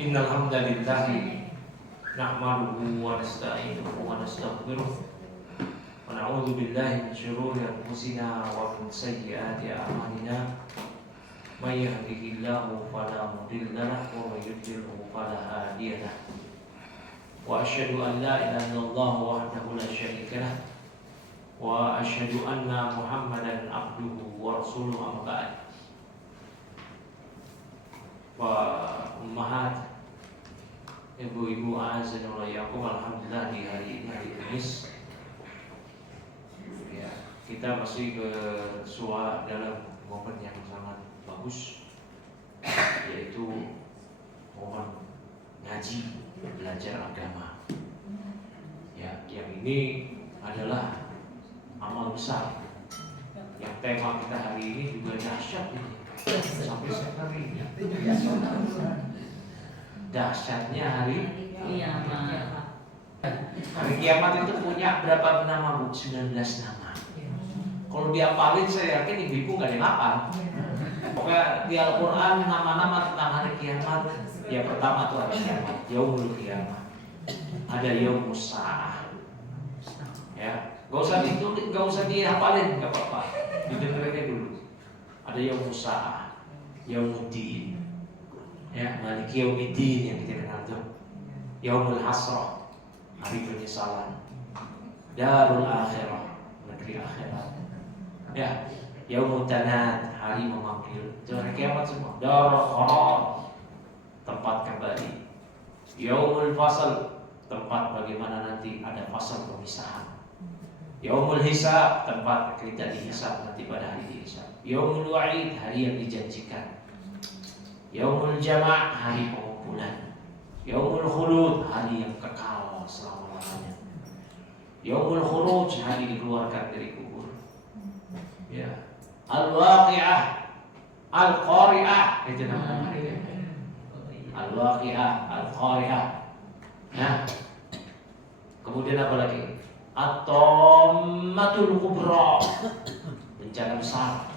Innal hamdalillah nahmaduhu wa nasta'inuhu wa nastaghfiruh wa na'udzu billahi min shururi anfusina wa min sayyiati a'malina. May yahdihillahu fala mudilla lahu wa may yudlilhu fala hadiya lahu. Wa asyhadu an la ilaha illallah wahdahu la syarika lahu wa asyhadu anna Muhammadan abduhu wa rasuluhu amma ba'd. Wa ummahat, ibu-ibu azan wa yakum, alhamdulillah di hari ini, hari Kamis, ya, kita masih dalam momen yang sangat bagus, yaitu momen ngaji, belajar agama. Ya, yang ini adalah amal besar. Yang tema kita hari ini juga dahsyat ini. Sampai sekarang ini dahsyatnya hari kiamat. Hari kiamat itu punya berapa nama, Bu? 19 nama. Kalau diapalin saya yakin ibu-ibu nggak ada yang hafal. Pokoknya di Al-Quran nama-nama tentang hari kiamat. Ya pertama tuh hari kiamat, yaumul kiamat. Ada yaumus sa'ah. Ya, nggak usah dihafalin, nggak apa-apa. Didengerinnya dulu. Ada yaumus sa'ah, yaumuddin, ya, maliki yaumiddin yang kita kenal tuh. Yaumul hasrah, hari penyesalan. Darul akhirah, negeri akhirat. Ya, yaumut tanad, hari memanggil. Itu hari kiamat semua. Darul qarar, tempat kembali. Yaumul fasal, tempat bagaimana nanti ada fasal pemisahan. Yaumul hisab, tempat kita dihisab nanti pada hari dihisab. Yaumul wa'id, hari yang dijanjikan. Yaumul jama', hari pengumpulan. Yaumul khulud, hari yang kekal selama-lamanya. Yaumul khuruj, hari dikeluarkan dari kubur. Ya. Al-waqi'ah, al-qari'ah, itu nama hari. Al-waqi'ah, al-qari'ah. Nah, kemudian apa lagi? At-tammatul kubra, bencana besar.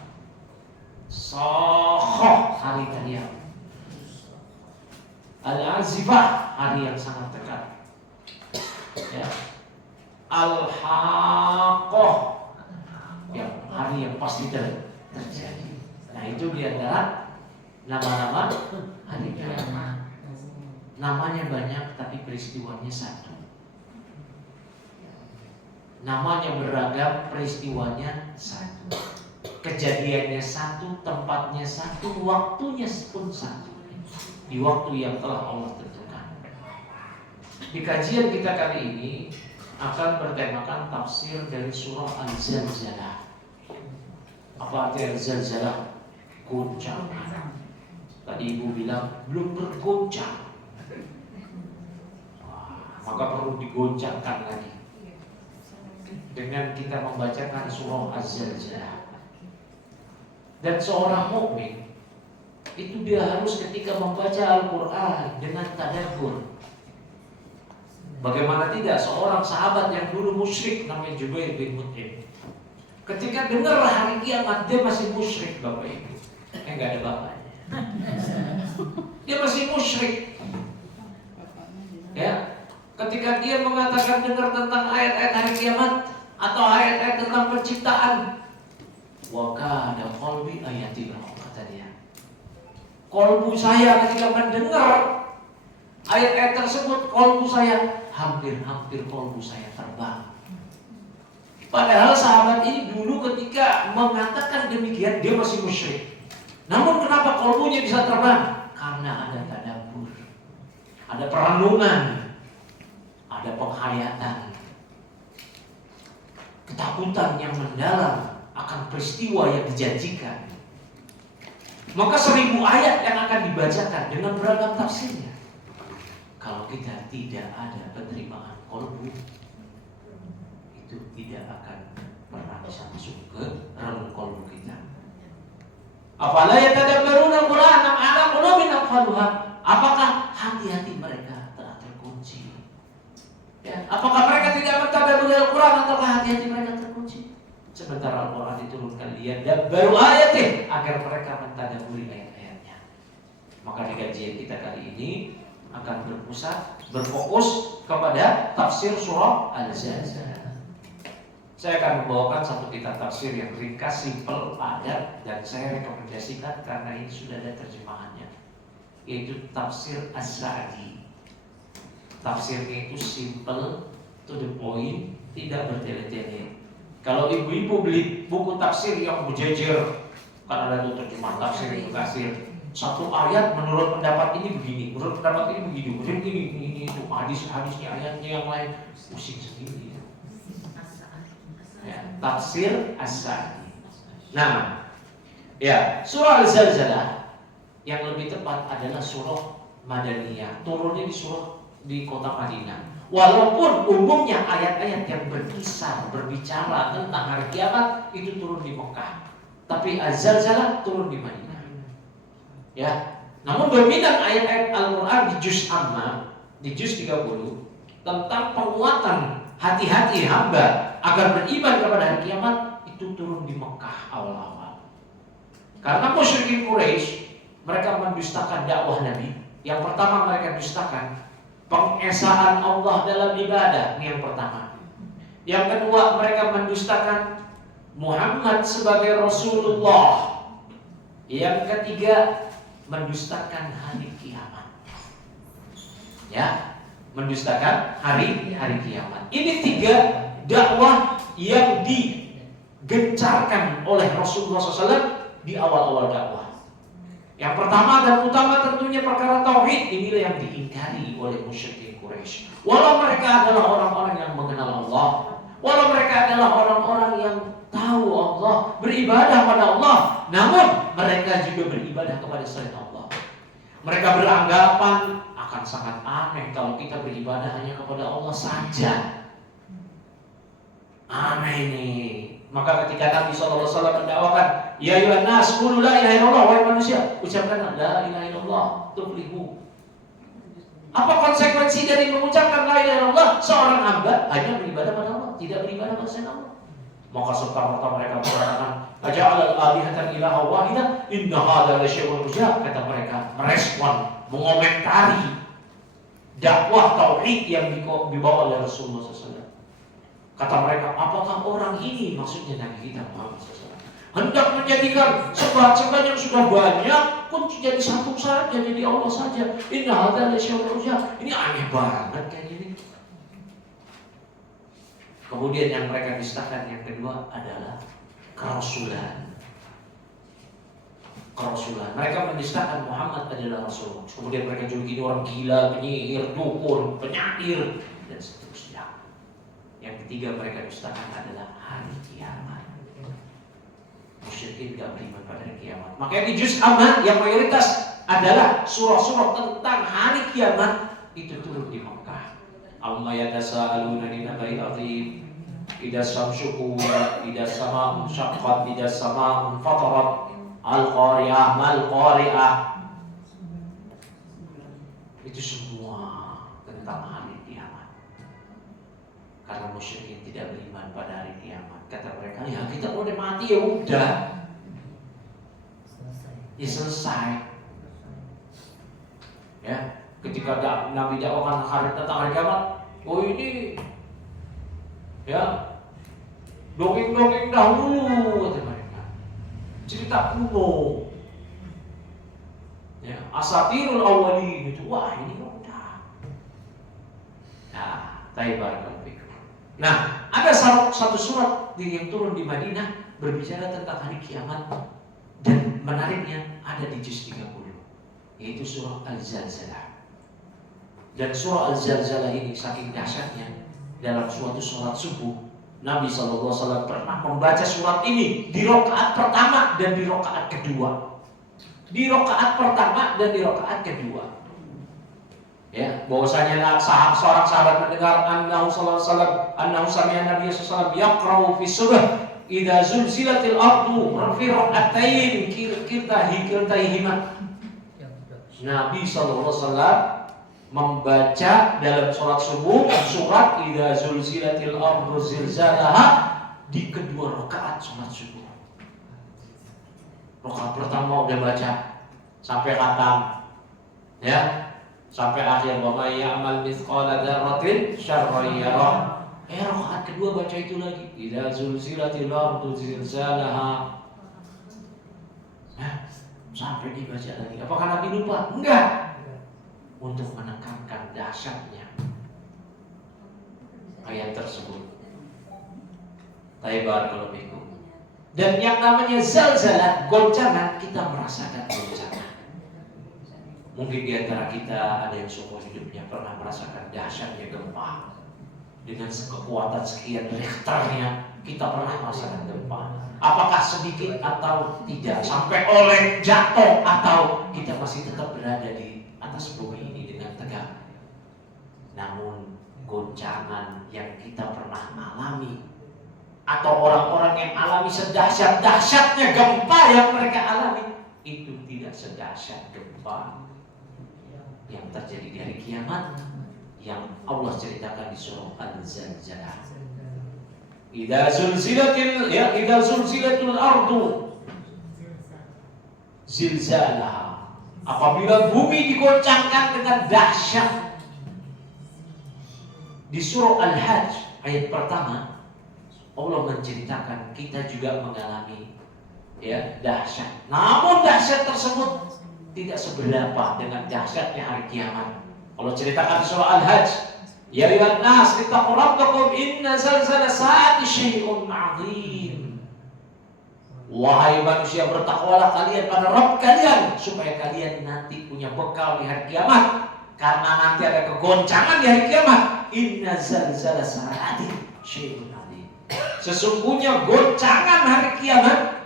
Sohoh, hari kiamat. Al-azifah, hari yang sangat dekat. Ya. Al-haqqah, yang hari yang pasti terjadi. Nah, itu diantara nama-nama hari kiamat. Namanya banyak tapi peristiwanya satu. Namanya beragam, peristiwanya satu. Kejadiannya satu, tempatnya satu, waktunya pun satu. Di waktu yang telah Allah tentukan. Di kajian kita kali ini akan bertemakan tafsir dari surah Al-Zalzalah. Apa arti Al-Zalzalah? Goncang. Tadi ibu bilang belum bergoncang. Maka perlu digoncangkan lagi dengan kita membacakan surah Az-Zalzalah. Dan seorang mukmin itu dia harus ketika membaca Al-Quran dengan tadabbur. Bagaimana tidak seorang sahabat yang dulu musyrik namanya Jubair bin Mut'im. Ketika dengar hari kiamat dia masih musyrik, Bapak Ibu. Enggak ada bapaknya. Dia masih musyrik. Ya. Ketika dia mengatakan dengar tentang ayat-ayat hari kiamat atau ayat-ayat tentang penciptaan, wa kana qalbi ayatillah, kata dia. Qalbu saya ketika mendengar ayat-ayat tersebut, qalbu saya hampir qalbu saya terbang. Padahal sahabat ini dulu ketika mengatakan demikian dia masih musyrik. Namun kenapa qalbunya bisa terbang? Karena ada tadabbur, ada perenungan, ada penghayatan, ketakutan yang mendalam akan peristiwa yang dijanjikan. Maka 1000 ayat yang akan dibacakan dengan beragam tafsirnya. Kalau kita tidak ada penerimaan qalbu, itu tidak akan pernah bisa masuk ke relung qalbu kita. Afala yatadabbaruna al-Qur'an am 'ala qulubin aqfaluha? Apakah hati-hati mereka telah terkunci? Ya, apakah mereka tidak mentadabburi Al-Quran ataukah hati-hati mereka terkunci? Sementara Al-Quran diturunkan liyadabbaru ayatih, agar mereka mentadabburi ayat-ayatnya. Maka di kajian kita kali ini akan berfokus kepada tafsir surah Al-Zalzalah. Saya akan membawakan satu kitab tafsir yang ringkas, simpel, padat, dan saya rekomendasikan karena ini sudah ada terjemahannya, yaitu tafsir As-Sa'di. Tafsirnya itu simple, to the point, tidak bertele-tele. Kalau ibu-ibu beli buku tafsir yang berjejer, kan ada tuh terjemahan tafsir itu tafsir. Satu ayat menurut pendapat ini begini, menurut pendapat ini begitu, menurut ini itu hadisnya ayatnya yang lain, pusing sendiri. Ya, tafsir As-Sa'di. Nah, ya surah Al-Zalzalah yang lebih tepat adalah surah Madaniyah, turunnya di kota Madinah. Walaupun umumnya ayat-ayat yang berbicara tentang hari kiamat itu turun di Mekah, tapi Al-Zalzalah turun di Madinah. Ya, namun dominan ayat-ayat Al-Quran di juz Amma, di juz 30 tentang penguatan hati-hati hamba agar beriman kepada hari kiamat itu turun di Mekah awal-awal. Karena musyrikin Quraisy mereka mendustakan dakwah Nabi. Yang pertama mereka dustakan pengesaan Allah dalam ibadah, ini yang pertama. Yang kedua mereka mendustakan Muhammad sebagai Rasulullah. Yang ketiga mendustakan hari kiamat. Ya, mendustakan hari kiamat. Ini 3 dakwah yang digencarkan oleh Rasulullah SAW di awal-awal dakwah. Yang pertama dan utama tentunya perkara tauhid. Inilah yang diingkari oleh musyrikin Quraisy. Walau mereka adalah orang-orang yang mengenal Allah, walau mereka adalah orang-orang yang tahu Allah, beribadah pada Allah, namun mereka juga beribadah kepada selain Allah. Mereka beranggapan akan sangat aneh kalau kita beribadah hanya kepada Allah saja. Aneh nih. Maka ketika Nabi SAW mendakwakan, ya ayuhan nas, qulu la ilaha illallah, wahai manusia, ucapkan la ilaha illallah, tuflihu. Apa konsekuensi dari mengucapkan la ilaha illallah? Seorang hamba hanya beribadah pada Allah, tidak beribadah pada selain Allah. Maka serta-merta mereka mengatakan, aja'alal alihatan ilaha wahidah, inna hadza lasyai'un ujab. Kata mereka, merespon, mengomentari dakwah tauhid yang dibawa oleh Rasulullah SAW. Kata mereka, apakah orang ini, maksudnya Nabi kita Muhammad SAW, hendak menjadikan sembah-sembah yang sudah banyak pun jadi satu saja, jadi Allah saja. Inna hadza lasyai'un ujab. Ini aneh banget kayak gini. Kemudian yang mereka dustakan yang kedua adalah kerasulan. Mereka mendustakan Muhammad adalah Rasul. Kemudian mereka juluki orang gila, penyihir, dukun, penyair, dan seterusnya. Yang ketiga mereka dustakan adalah hari kiamat. Musyrikin tidak beriman pada hari kiamat. Makanya di juz Amma yang mayoritas adalah surah-surah tentang hari kiamat itu turun di Mekah. Amma yatasaaluna lin naba'il 'adzim. Idza syamsu kuwirat, idza samaa'u syaqqat, idza samaa'u fatarat, al-qari'ah mal qari'ah. Itu semua tentang hari kiamat. Karena musyrikin tidak beriman pada hari kiamat. Kata mereka, ya kita udah mati ya udah. Ya selesai. Ya, ketika Nabi dakwakan tentang hari kiamat, oh ini ya dongeng-dongeng dahulu kata mereka, cerita kuno, ya asatirul awwalin itu, wah ini udah. Nah, taibar. Nah, ada satu surat yang turun di Madinah berbicara tentang hari kiamat, dan menariknya ada di juz 30, yaitu surah Al-Zalzalah. Dan surah Al-Zalzalah ini saking dahsyatnya, dalam suatu sholat subuh Nabi SAW pernah membaca surat ini di rakaat pertama dan di rakaat kedua. Di rakaat pertama dan di rakaat kedua. Ya, bahwasanya seorang sahabat mendengar annahu sallallahu alaihi wasallam annahu sami'a Nabi sallallahu alaihi wasallam yaqra'u fi subh idza zulzilatil ardu fi rak'atain kiltahihima. Nabi sallallahu alaihi wasallam membaca dalam sholat subuh surat idza zulzilatil ardu zilzalaha di kedua rakaat sholat subuh. Rakaat pertama udah baca sampai khatam, ya. Sampai akhir wa may ya'mal mithqala dzarratin syarran yarah. Rakaat kedua baca itu lagi. Idza zulzilatil ardu zilzalaha. Sampai dibaca lagi. Apakah Nabi lupa? Enggak. Untuk menekankan dahsyatnya ayat tersebut. Taibar kalau bingung. Dan yang namanya zalzalah, goncangan, kita merasakan goncangan. Mungkin di antara kita ada yang seumur hidupnya pernah merasakan dahsyatnya gempa. Dengan kekuatan sekian Richternya, kita pernah merasakan gempa. Apakah sedikit atau tidak, sampai oleh jatuh, atau kita masih tetap berada di atas bumi ini dengan tegak. Namun goncangan yang kita pernah alami, atau orang-orang yang alami sedahsyat-dahsyatnya gempa yang mereka alami, itu tidak sedahsyat gempa yang terjadi di hari kiamat yang Allah ceritakan di surah Al-Zalzalah. Idza zulzilatul ardu zilzalaha. Apabila bumi digoncangkan dengan dahsyat. Di surah Al-Hajj ayat pertama Allah menceritakan kita juga mengalami dahsyat. Namun dahsyat tersebut tidak seberapa dengan dahsyatnya hari kiamat. Allah ceritakan di surah Al-Hajj, ya ayyuhan nas ittaqu rabbakum inna zalzala saati syai'un 'adzim. Wahai manusia, bertakwalah kalian pada Rabb kalian supaya kalian nanti punya bekal di hari kiamat, karena nanti ada kegoncangan di hari kiamat. Inna zalzala saati syai'un 'adzim. Sesungguhnya goncangan hari kiamat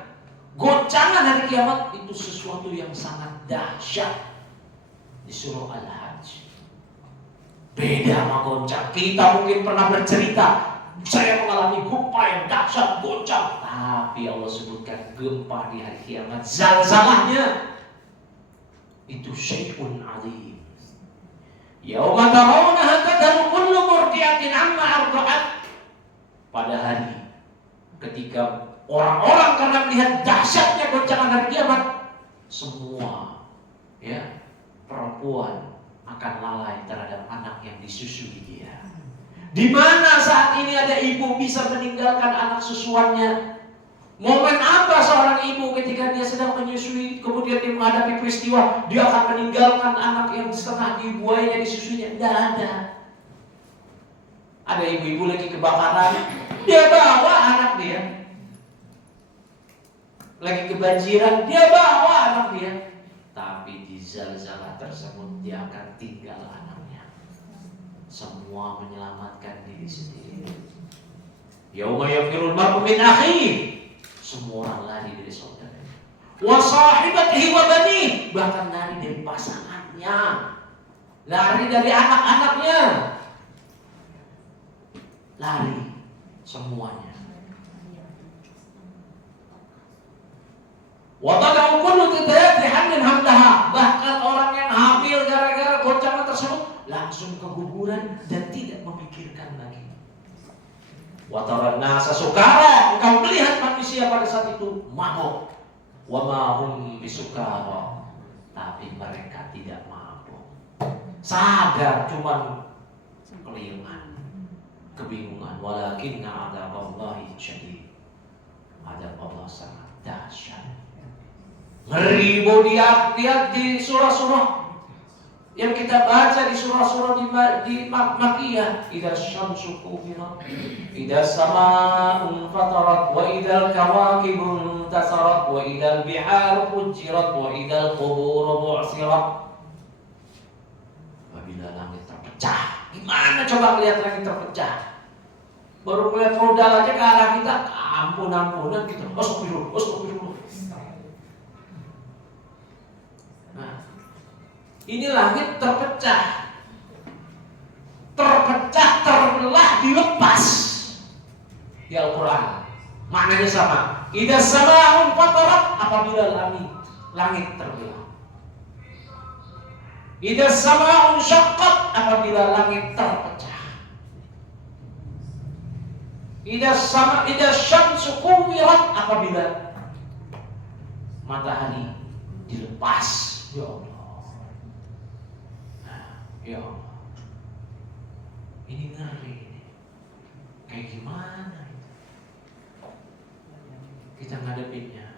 itu sesuatu yang sangat dahsyat. Di surah Al-Hajj. Beda sama goncang. Kita mungkin pernah bercerita, saya mengalami gempa yang dahsyat, goncang. Tapi Allah sebutkan gempa di hari kiamat, zalzalahnya itu syai'un 'adzim. Yauma tarawunaha tadhalu kullu murdi'atin 'amma arda'at. Pada hari ketika orang-orang karena melihat dahsyatnya goncangan hari kiamat, semua perempuan akan lalai terhadap anak yang disusui dia. Di mana saat ini ada ibu bisa meninggalkan anak susuannya? Momen apa seorang ibu ketika dia sedang menyusui, kemudian dia menghadapi peristiwa, dia akan meninggalkan anak yang setengah dibuainya, disusuinya? Tidak ada. Ada ibu-ibu lagi kebakaran, dia bawa anak dia. Lagi kebanjiran, dia bawa anak dia. Tapi di zalzalah tersebut dia akan tinggal anaknya. Semua menyelamatkan diri sendiri. Yauma yafirul mar'u min akhihi. Semua orang lari dari saudaranya. Wa sahibatihi wa banihi, bahkan lari dari pasangannya, lari dari anak-anaknya, lari semuanya. Wa tad'u kullu dhati hamlin hamlaha, bahkan orang yang hamil gara-gara goncangan tersebut langsung keguguran dan tidak memikirkan lagi. Wa taran nasa sukara, engkau melihat manusia pada saat itu mabuk. Wa ma hum bisukara, tapi mereka tidak mabuk. Sadar, cuman keliruan, kebingungan. Walakinna adzaballahi syadid. Azab Allah sangat dahsyat. Ngeri lihat di surah-surah yang kita baca, di surah-surah di Makkiyah. Idza syamsu kuwirat, idza samaa'un fatarat, wa idzal kawakibu intasarat, wa idzal biharu fujirat, wa idzal quburu bu'sirat. Apabila langit terpecah. Gimana coba melihat langit terpecah? Baru melihat rudal aja ke arah kita, ampun-ampunan kita. Astagfirullah. Nah, ini langit terpecah, terbelah, dilepas. Di Al-Quran maknanya sama. Idza samaa'un fatarat, apabila langit terbelah. Idza samaa'un syaqqat, apabila langit terpecah. Idza syamsu kuwirat, apabila matahari dilepas. Ya Allah. Nah, Ya Allah, ini ngeri. Kayak gimana kita ngadepinnya?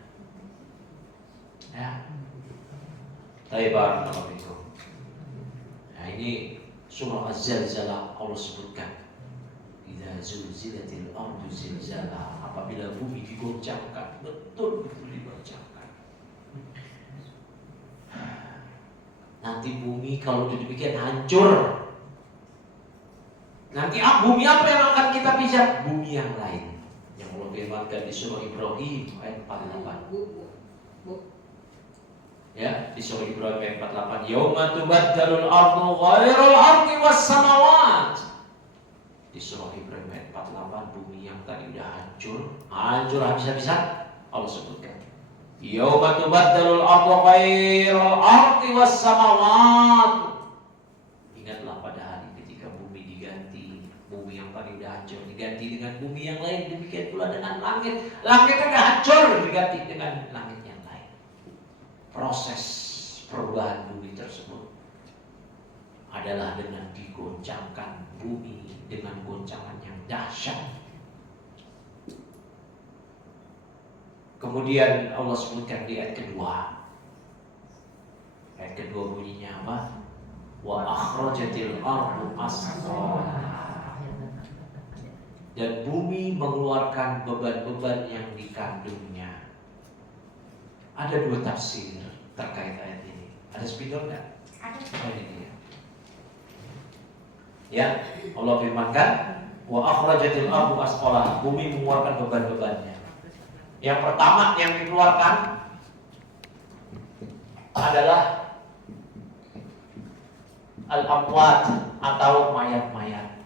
Ya. Barakallahu fikum. Nah, ini surah Az-Zalzalah Allah sebutkan. Idza zulzilatil ardu zilzalaha, apabila bumi digoncangkan, betul-betul digoncangkan. Nanti bumi kalau demikian hancur. Nanti bumi apa yang akan kita pijak? Bumi yang lain. Yang Allah firmankan di surah Ibrahim ayat 48. Ya, di surah Ibrahim ayat 48. Yauma tubaddalul ardu ghairal ardi was samawat. Di surah Ibrahim ayat 48, bumi yang tadi udah hancur habis-habisan, Allah sebutkan. Yauma tubaddalul ardu ghairal ardi was samawat. Ingatlah pada hari ketika bumi diganti, bumi yang tadi udah hancur diganti dengan bumi yang lain, demikian pula dengan langit. Langitnya udah hancur diganti dengan langit yang lain. Proses perubahan bumi tersebut adalah dengan digoncangkan bumi dengan goncangan yang dahsyat. Kemudian Allah sebutkan di ayat kedua. Ayat kedua bunyinya apa? Wa akhrajatil ardu asqalaha. Dan bumi mengeluarkan beban-beban yang dikandungnya. Ada dua tafsir terkait ayat ini. Ada spidol enggak? Ada. Oh, ini dia. Ya, Allah firmankan, wa akhrajatil ardu asqalaha. Bumi mengeluarkan beban-bebannya. Yang pertama yang dikeluarkan adalah al-amwat atau mayat-mayat.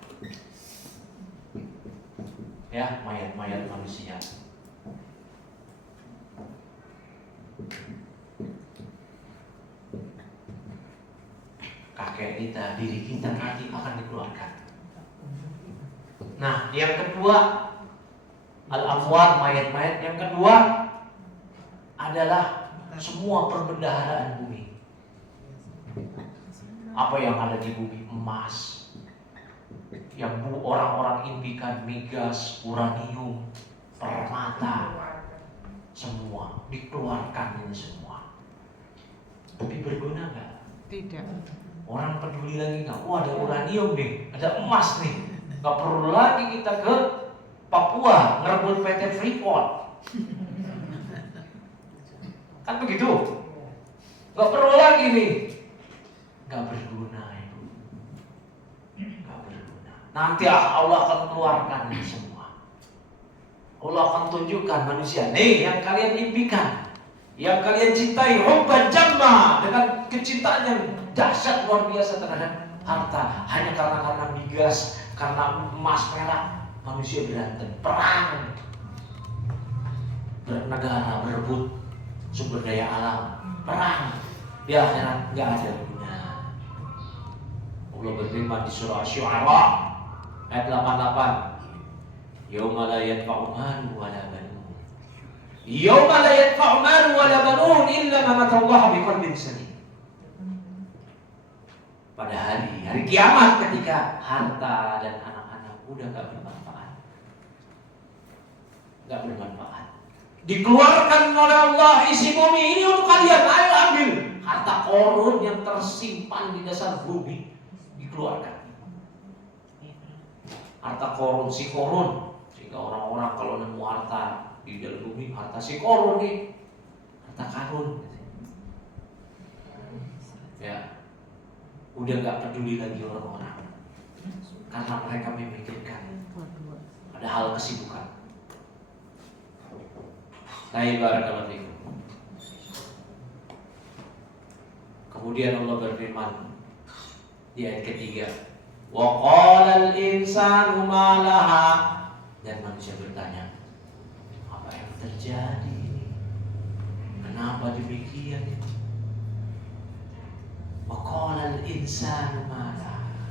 Ya, mayat-mayat manusia. Kakek kita, diri kita nanti akan dikeluarkan. Nah, yang kedua al-amwat, mayat-mayat. Yang kedua adalah semua perbendaharaan bumi. Apa yang ada di bumi, emas, yang orang-orang impikan, migas, uranium, permata, semua dikeluarkan ini semua. Tapi berguna nggak? Tidak. Orang peduli lagi nggak? Wah, ada uranium nih, ada emas nih. Nggak perlu lagi kita ke Papua ngerebut PT Freeport. Kan begitu? Gak perlu lagi nih. Gak berguna itu. Gak berguna. Nanti Allah akan keluarkan ini semua. Allah akan tunjukkan manusia. Nih yang kalian impikan, yang kalian cintai, hubban jamma, dengan kecintaan yang dahsyat luar biasa terhadap harta, hanya karena migas, karena emas perak. Manusia berantem, perang, bernegara, berebut sumber daya alam, perang. Di akhirat nggak ada guna. Allah berfirman di surah Asy-Syu'ara ayat 88, Yauma la yanfa'u malun wala banun. Yauma la yanfa'u malun wala banun illa man atallaha biqalbin salim. Pada hari kiamat ketika harta dan anak-anak udah nggak bermanfaat. Gak bermanfaat. Dikeluarkan oleh Allah isi bumi ini untuk kalian. Ayo ambil harta korun yang tersimpan di dasar bumi, dikeluarkan. Harta korun, si korun, sehingga orang-orang kalau nemu harta di dalam bumi, harta si korun nih, harta karun. Ya, udah gak peduli lagi orang-orang, karena mereka memikirkan ada hal kesibukan. Barakallahu fikum. Kemudian Allah berfirman di ayat ketiga, wa qala al-insanu ma laha. Dan manusia bertanya, apa yang terjadi ini? Kenapa demikian ini? Wa qala al-insanu ma laha.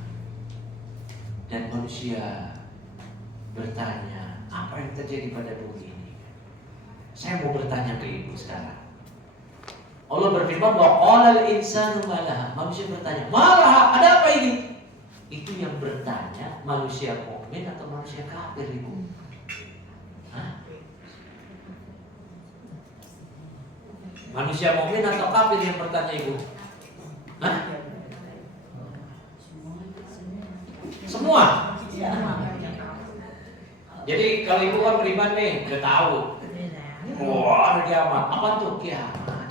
Dan manusia bertanya, apa yang terjadi pada bumi ini? Saya mau bertanya ke ibu sekarang. Allah berfirman bahwa qala al-insanu malaha. Manusia bertanya, "Malaha? Ada apa ini?" Itu yang bertanya manusia mukmin atau manusia kafir, Ibu? Hah? Manusia mukmin atau kafir yang bertanya, Ibu? Hah? Semua. Jadi kalau Ibu kan beriman nih, udah tahu. Wah, ada kiamat. Apa tuh kiamat?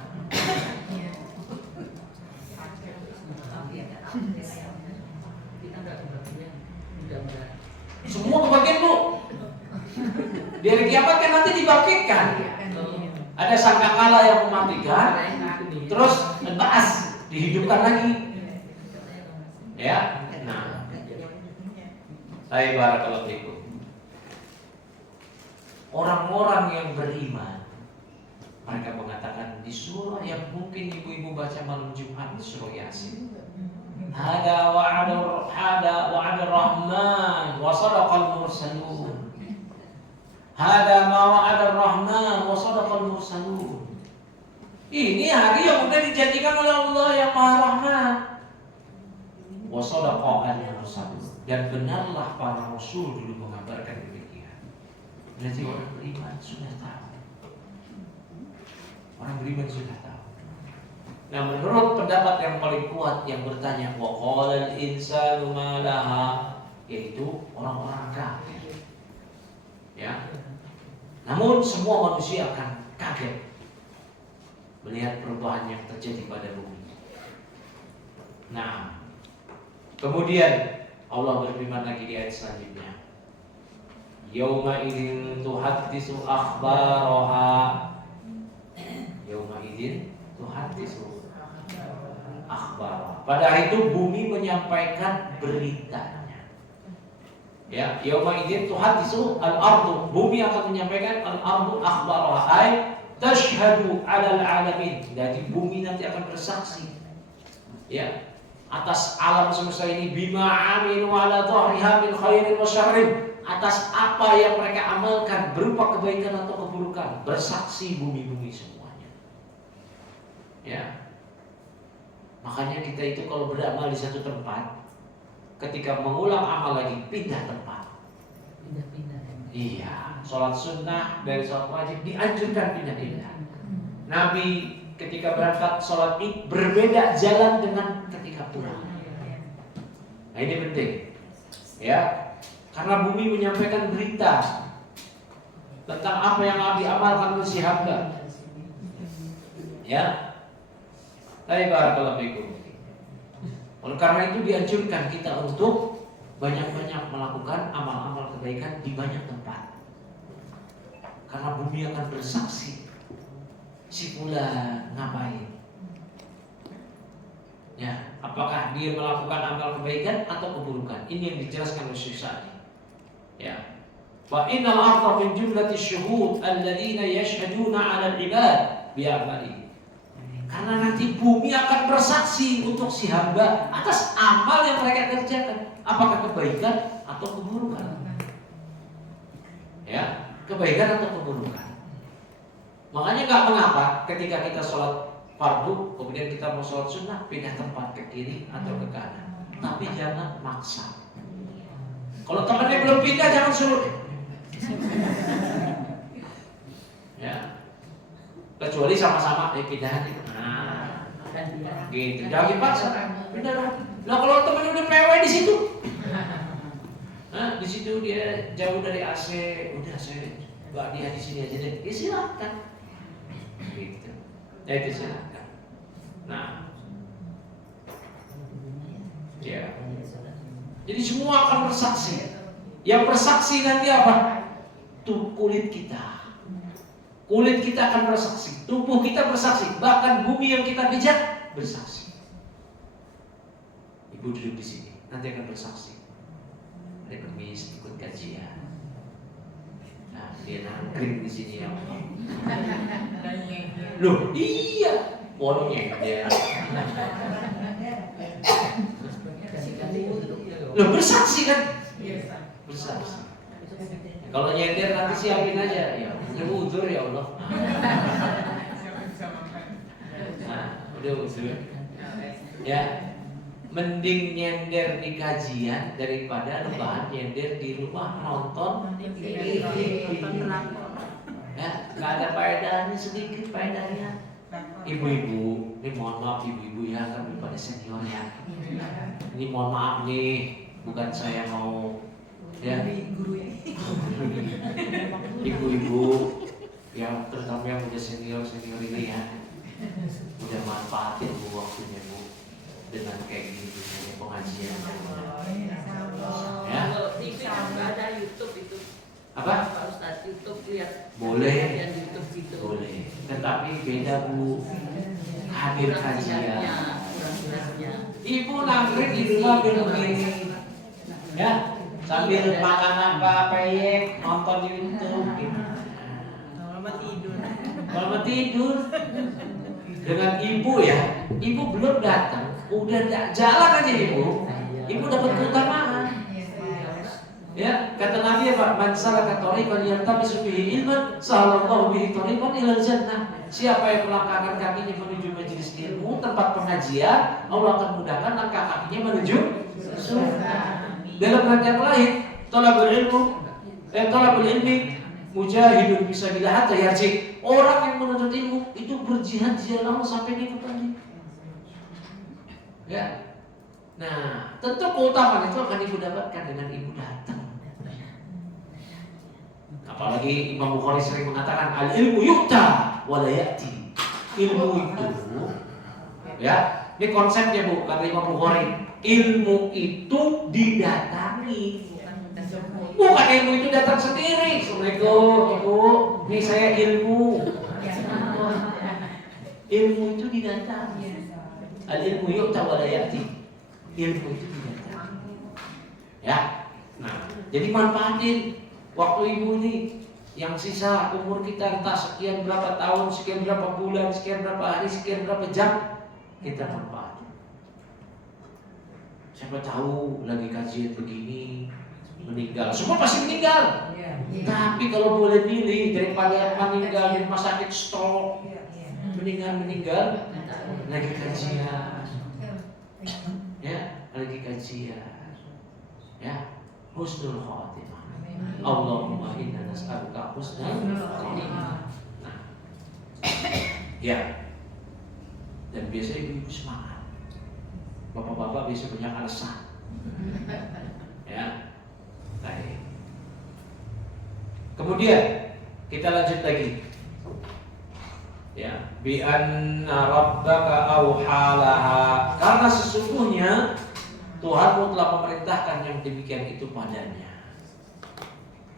Semua kebagian, Bu. Di hari kiamat kan nanti dibangkitkan. Ada sangkakala yang mematikan, terus entas dihidupkan lagi. Ya. Nah. Saya barakallahu fikum. Orang-orang yang beriman, mereka mengatakan di surah yang mungkin ibu-ibu baca malam Jumat, surah Yasin. Hada wa'ada rahman wa sadaqal mursalun. Hada ma wa'ada rahman wa sadaqal mursalun. Ini hari yang sudah dijanjikan oleh Allah yang Maha Rahman. Wa sadaqal mursalun. Dan benarlah para rasul dulu mengabarkan demikian. Berarti orang beriman sudah tahu. Orang beriman sudah tahu. Nah, menurut pendapat yang paling kuat yang bertanya wa qala al-insanu ma laha, yaitu orang-orang kafir. Ya. Namun semua manusia akan kaget melihat perubahan yang terjadi pada bumi. Nah, kemudian Allah berfirman lagi di ayat selanjutnya. Yauma idzin tuhaddisu akhbaraha. Yauma idzin tuhaddisu akhbaraha. Pada hari itu bumi menyampaikan beritanya. Ya, yauma idzin tuhaddisu al-ardu. Bumi akan menyampaikan al-ardu akhbaraha. Ay tashhadu 'alal 'alamin. Jadi bumi nanti akan bersaksi. Ya, atas alam semesta ini bima amilu ala dhahriha min khairin wa syarrin, atas apa yang mereka amalkan berupa kebaikan atau keburukan, bersaksi bumi-bumi semuanya. Ya. Makanya kita itu kalau beramal di satu tempat, ketika mengulang amal lagi pindah tempat. Pindah-pindah. Iya, sholat sunnah dari sholat wajib dianjurkan pindah-pindah. Nabi ketika berangkat sholat Id berbeda jalan dengan ketika pulang. Nah ini penting, ya, karena bumi menyampaikan berita tentang apa yang diamalkan oleh si hamba. Ya, barakallahu fikum. Oleh karena itu dianjurkan kita untuk banyak-banyak melakukan amal-amal kebaikan di banyak tempat, karena bumi akan bersaksi. Si fulan ngapain? Ya, apakah dia melakukan amal kebaikan atau keburukan? Ini yang dijelaskan oleh Syekh Sa'di. Ya. Wa innal arda min jumlati syuhud alladziina yashhaduna 'alal 'ibad bi a'mali. Karena nanti bumi akan bersaksi untuk si hamba atas amal yang mereka kerjakan, apakah kebaikan atau keburukan. Ya, kebaikan atau keburukan. Makanya nggak mengapa ketika kita sholat fardu, kemudian kita mau sholat sunnah, pindah tempat ke kiri atau ke kanan. Tapi jangan maksa. Kalau temannya belum pindah, jangan suruh. Ya, kecuali sama-sama pindah. Nah, gitu. Jangan dipaksa. Pindah dong. Nah kalau temannya udah mewah di situ, nah di situ dia jauh dari AC, udah saya bawa dia di sini aja deh. Ya silakan. Gitu. Ya itu silakan. Nah, ya. Jadi semua akan bersaksi. Yang bersaksi nanti apa? Tuh kulit kita. Kulit kita akan bersaksi, tubuh kita bersaksi, bahkan bumi yang kita pijak bersaksi. Ibu duduk di sini, nanti akan bersaksi. Hari Kamis ikut kajian. Nah, dia nangkring di sini ya. Loh, iya, pokoknya dia. Loh, bersaksi kan? Bersaksi. Kalau nyender nanti siapin aja ya. Ibu uzur ya Allah. Nah, Aduh, ya, mending nyender di kajian daripada rebahan nyender di rumah nonton TV. Ya, nggak ada faedahnya, sedikit faedahnya. Ibu-ibu, ini mohon maaf ibu-ibu ya, kami pada senior ya. Ini mohon maaf nih, bukan saya mau ya ibu-ibu yang terutama yang udah senior ini ya, udah manfaatin bu waktunya bu dengan kayak gini pengajian ya. TV nggak ada YouTube itu apa? Pak Ustadz, YouTube lihat boleh yang YouTube gitu. boleh, tetapi beda bu hadir kajian. Ibu nangkring di rumah begini ya, sambil makan apa peyek, nonton YouTube gitu. Malam tidur dengan ibu ya, ibu belum datang, udah jalan aja ibu dapat keutamaan. Ya, kata Nabi ya Pak, man salaka thariqan yaltamisu fihi ilman, sahalallahu bihi thariqan ilal jannah. Siapa yang melangkahkan kakinya menuju majelis ilmu, tempat pengajian, Allah akan mudahkan langkah kakinya menuju surga. Dalam ayat yang lain, talabul ilmi mujahidun fisabilillah hatta yarji. Orang yang menuntut ilmu itu berjihad di jalan Allah sampai dia kembali. Ya. Nah, tentu keutamaan itu akan ibu dapatkan dengan ibu datang. Apalagi Imam Bukhari sering mengatakan al ilmu yu'ta wa la ya'ti. Ilmu itu ya, ini konsepnya Bu, kata Imam Bukhari. Ilmu itu didatangi. Bukan ilmu itu datang sendiri. Assalamualaikum Ibu, ini saya ilmu. Ilmu itu didatangi. Al ilmu yu'ta wa la ya'ti. Ilmu itu didatangi. Ya. Nah, jadi manfaatin waktu ibu ini yang sisa umur kita entah sekian berapa tahun, sekian berapa bulan, sekian berapa hari, sekian berapa jam, kita manfaatin. Siapa tahu lagi kajian begini meninggal, semua pasti meninggal. Tapi kalau boleh pilih daripada meninggal di rumah sakit stroke, meninggal lagi kajian. Ya, lagi kajian. Ya, husnul khatimah. Allahumma inna nas'aluka husnul khatimah. Nah, ya. Dan biasanya ibu semangat. Bapak-bapak biasa banyak alasan. Ya. Baik. Kemudian kita lanjut lagi. Ya, bi anna rabbaka auhalaha, karena sesungguhnya Tuhanmu telah memerintahkan yang demikian itu padanya.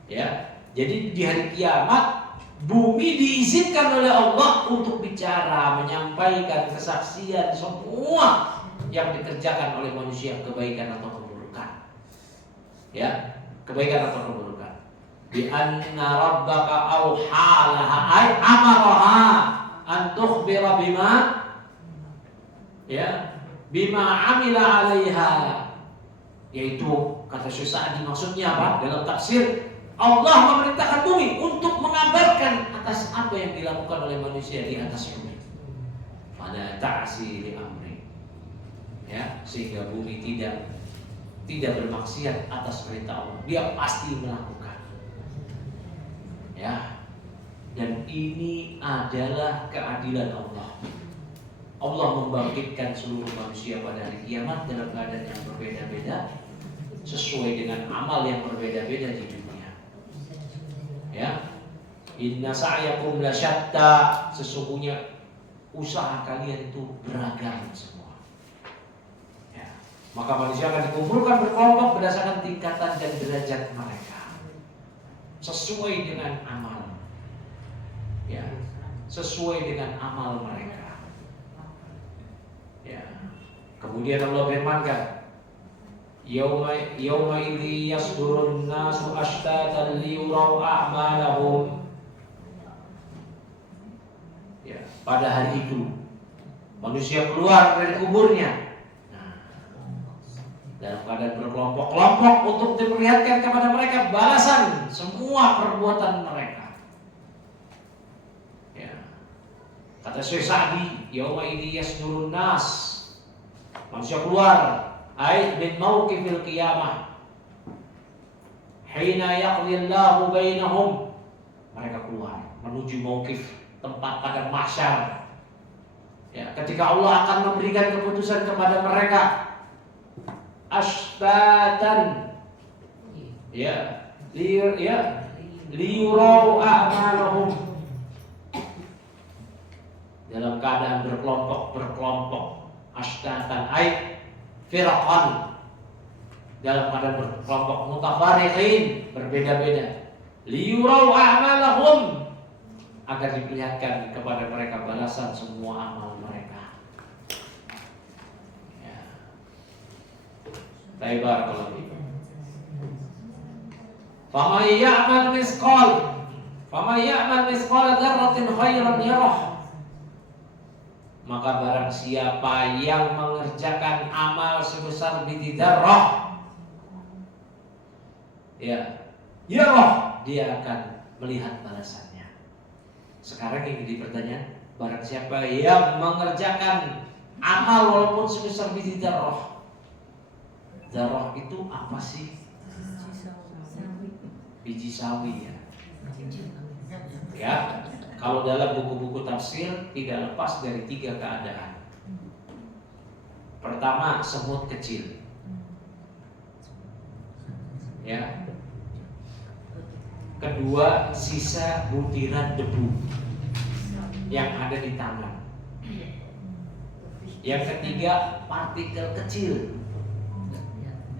Ya, jadi di hari kiamat bumi diizinkan oleh Allah untuk bicara, menyampaikan kesaksian semua yang dikerjakan oleh manusia, kebaikan atau keburukan. Ya, kebaikan atau keburukan. Bi anna rabbaka auhalaha ay amaraha an tukhbira bima ya bima amila 'alaiha, yaitu kata Syekh Sa'di maksudnya apa? Dalam tafsir, Allah memerintahkan bumi untuk mengabarkan atas apa yang dilakukan oleh manusia di atas bumi. Pada ta'si li amri. Ya, sehingga bumi tidak bermaksiat atas perintah Allah. Dia pasti melakukan. Ya. Dan ini adalah keadilan Allah. Allah membangkitkan seluruh manusia pada hari kiamat dalam keadaan yang berbeda-beda, sesuai dengan amal yang berbeda-beda di dunia. Ya, inna sa'yakum lasyatta, sesungguhnya usaha kalian itu beragam semua. Ya, maka manusia akan dikumpulkan berkelompok berdasarkan tingkatan dan derajat mereka, sesuai dengan amal. Ya, sesuai dengan amal mereka. Ya. Kemudian Allah firmankan, Yauma idzi yasdurun nasu ashtatan liyuraw a'malahum. Ya, pada hari itu manusia keluar dari kuburnya. Nah, dalam keadaan berkelompok-kelompok untuk diperlihatkan kepada mereka balasan semua perbuatan mereka. Kata Kata Syekh Sa'di, yauma idzi yasdurun nas, manusia keluar, ai min mauqifil qiyamah, hina yaqdi Allahu bainahum, mereka keluar menuju mauqif, tempat padang mahsyar. Ya, ketika Allah akan memberikan keputusan kepada mereka, asbatan, ya, liyurau a'malahum, dalam keadaan berkelompok, ashtatan ay firqan, dalam keadaan berkelompok, mutafariqin, berbeda-beda, liyurau a'malahum, agar diperlihatkan kepada mereka balasan semua amal mereka. Ya. Barakallahu fikum. Faman ya'mal misqal dzarratin khairan yarah. Maka barang siapa yang mengerjakan amal sebesar biji dzarrah, ya, yarah, dia akan melihat balasannya. Sekarang yang jadi pertanyaan, barang siapa yang mengerjakan amal walaupun sebesar biji dzarrah. Dzarrah itu apa sih? Biji sawi, ya. Ya, kalau dalam buku-buku tafsir tidak lepas dari 3 keadaan. Pertama, semut kecil. Ya. Kedua, sisa butiran debu yang ada di tangan. Yang ketiga, partikel kecil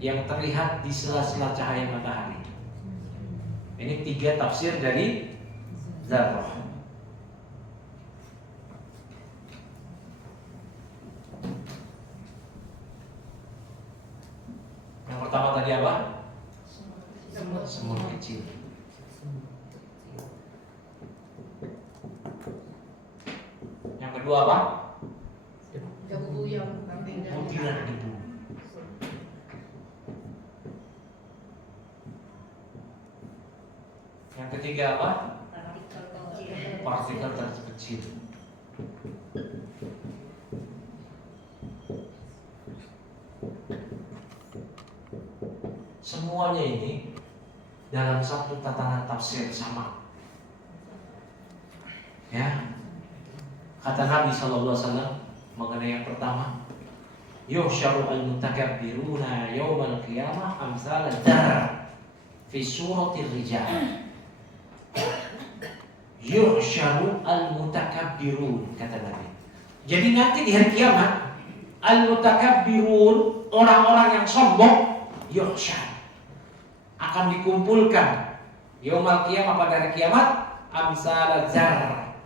yang terlihat di sela-sela cahaya matahari. Ini 3 tafsir dari dzarrah. Yang pertama tadi apa? Semut kecil. Yang kedua apa? Debu yang Butiran debu. Yang ketiga apa? Partikel terkecil. Semuanya ini dalam satu tatanan tafsir sama. Ya. Kata Nabi SAW mengenai yang pertama, yuhsyaru al-mutakabbiruna yawmal qiyamah amsal ad-dar fi suratir rijal. Yuhsyaru al-mutakabbirun, kata Nabi. Jadi nanti di hari kiamat, al-mutakabbirun, orang-orang yang sombong, yuhsyar, akan dikumpulkan yaumal qiyamah, pada hari kiamat, amsal zar,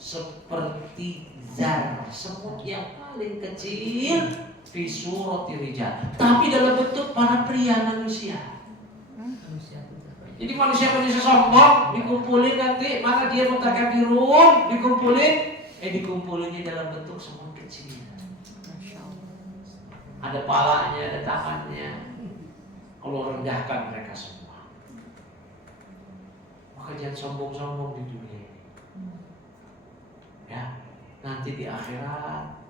seperti zar, semut yang paling kecil, fi surati rijal, tapi dalam bentuk para pria manusia. Jadi manusia-manusia sombong dikumpulin nanti, mana dia mutakabbirun dikumpulinnya dalam bentuk semut kecil. Ada palanya, ada tangannya. Allah rendahkan mereka semua. Maka jangan sombong-sombong di dunia ini. Ya, nanti di akhirat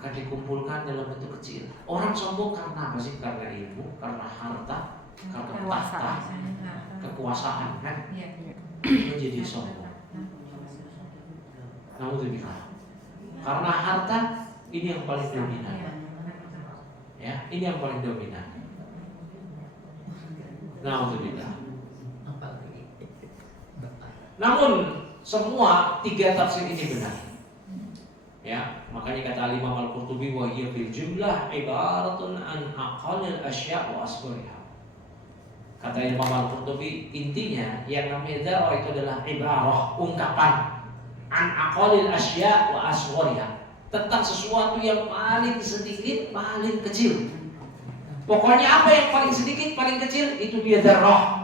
akan dikumpulkan dalam bentuk kecil. Orang sombong karena apa sih? Karena ilmu, karena harta, karena tahta, kekuasaan, kan? Itu jadi sombong. Naudzubillah. Karena harta ini yang paling dominan. Ya, ini yang paling dominan. Naudzubillah. Namun semua 3 tafsir ini benar. Ya, makanya kata Imam Al-Qurtubi, wa hiya fil jumlah ibaratun an aqallil asya' wa asghariha. Kata Imam Al-Qurtubi, intinya yang namanya dzarrah itu adalah ibarah, ungkapan, an aqallil asya' wa asghariha, tentang sesuatu yang paling sedikit, paling kecil. Pokoknya apa yang paling sedikit, paling kecil, itu dia dzarrah.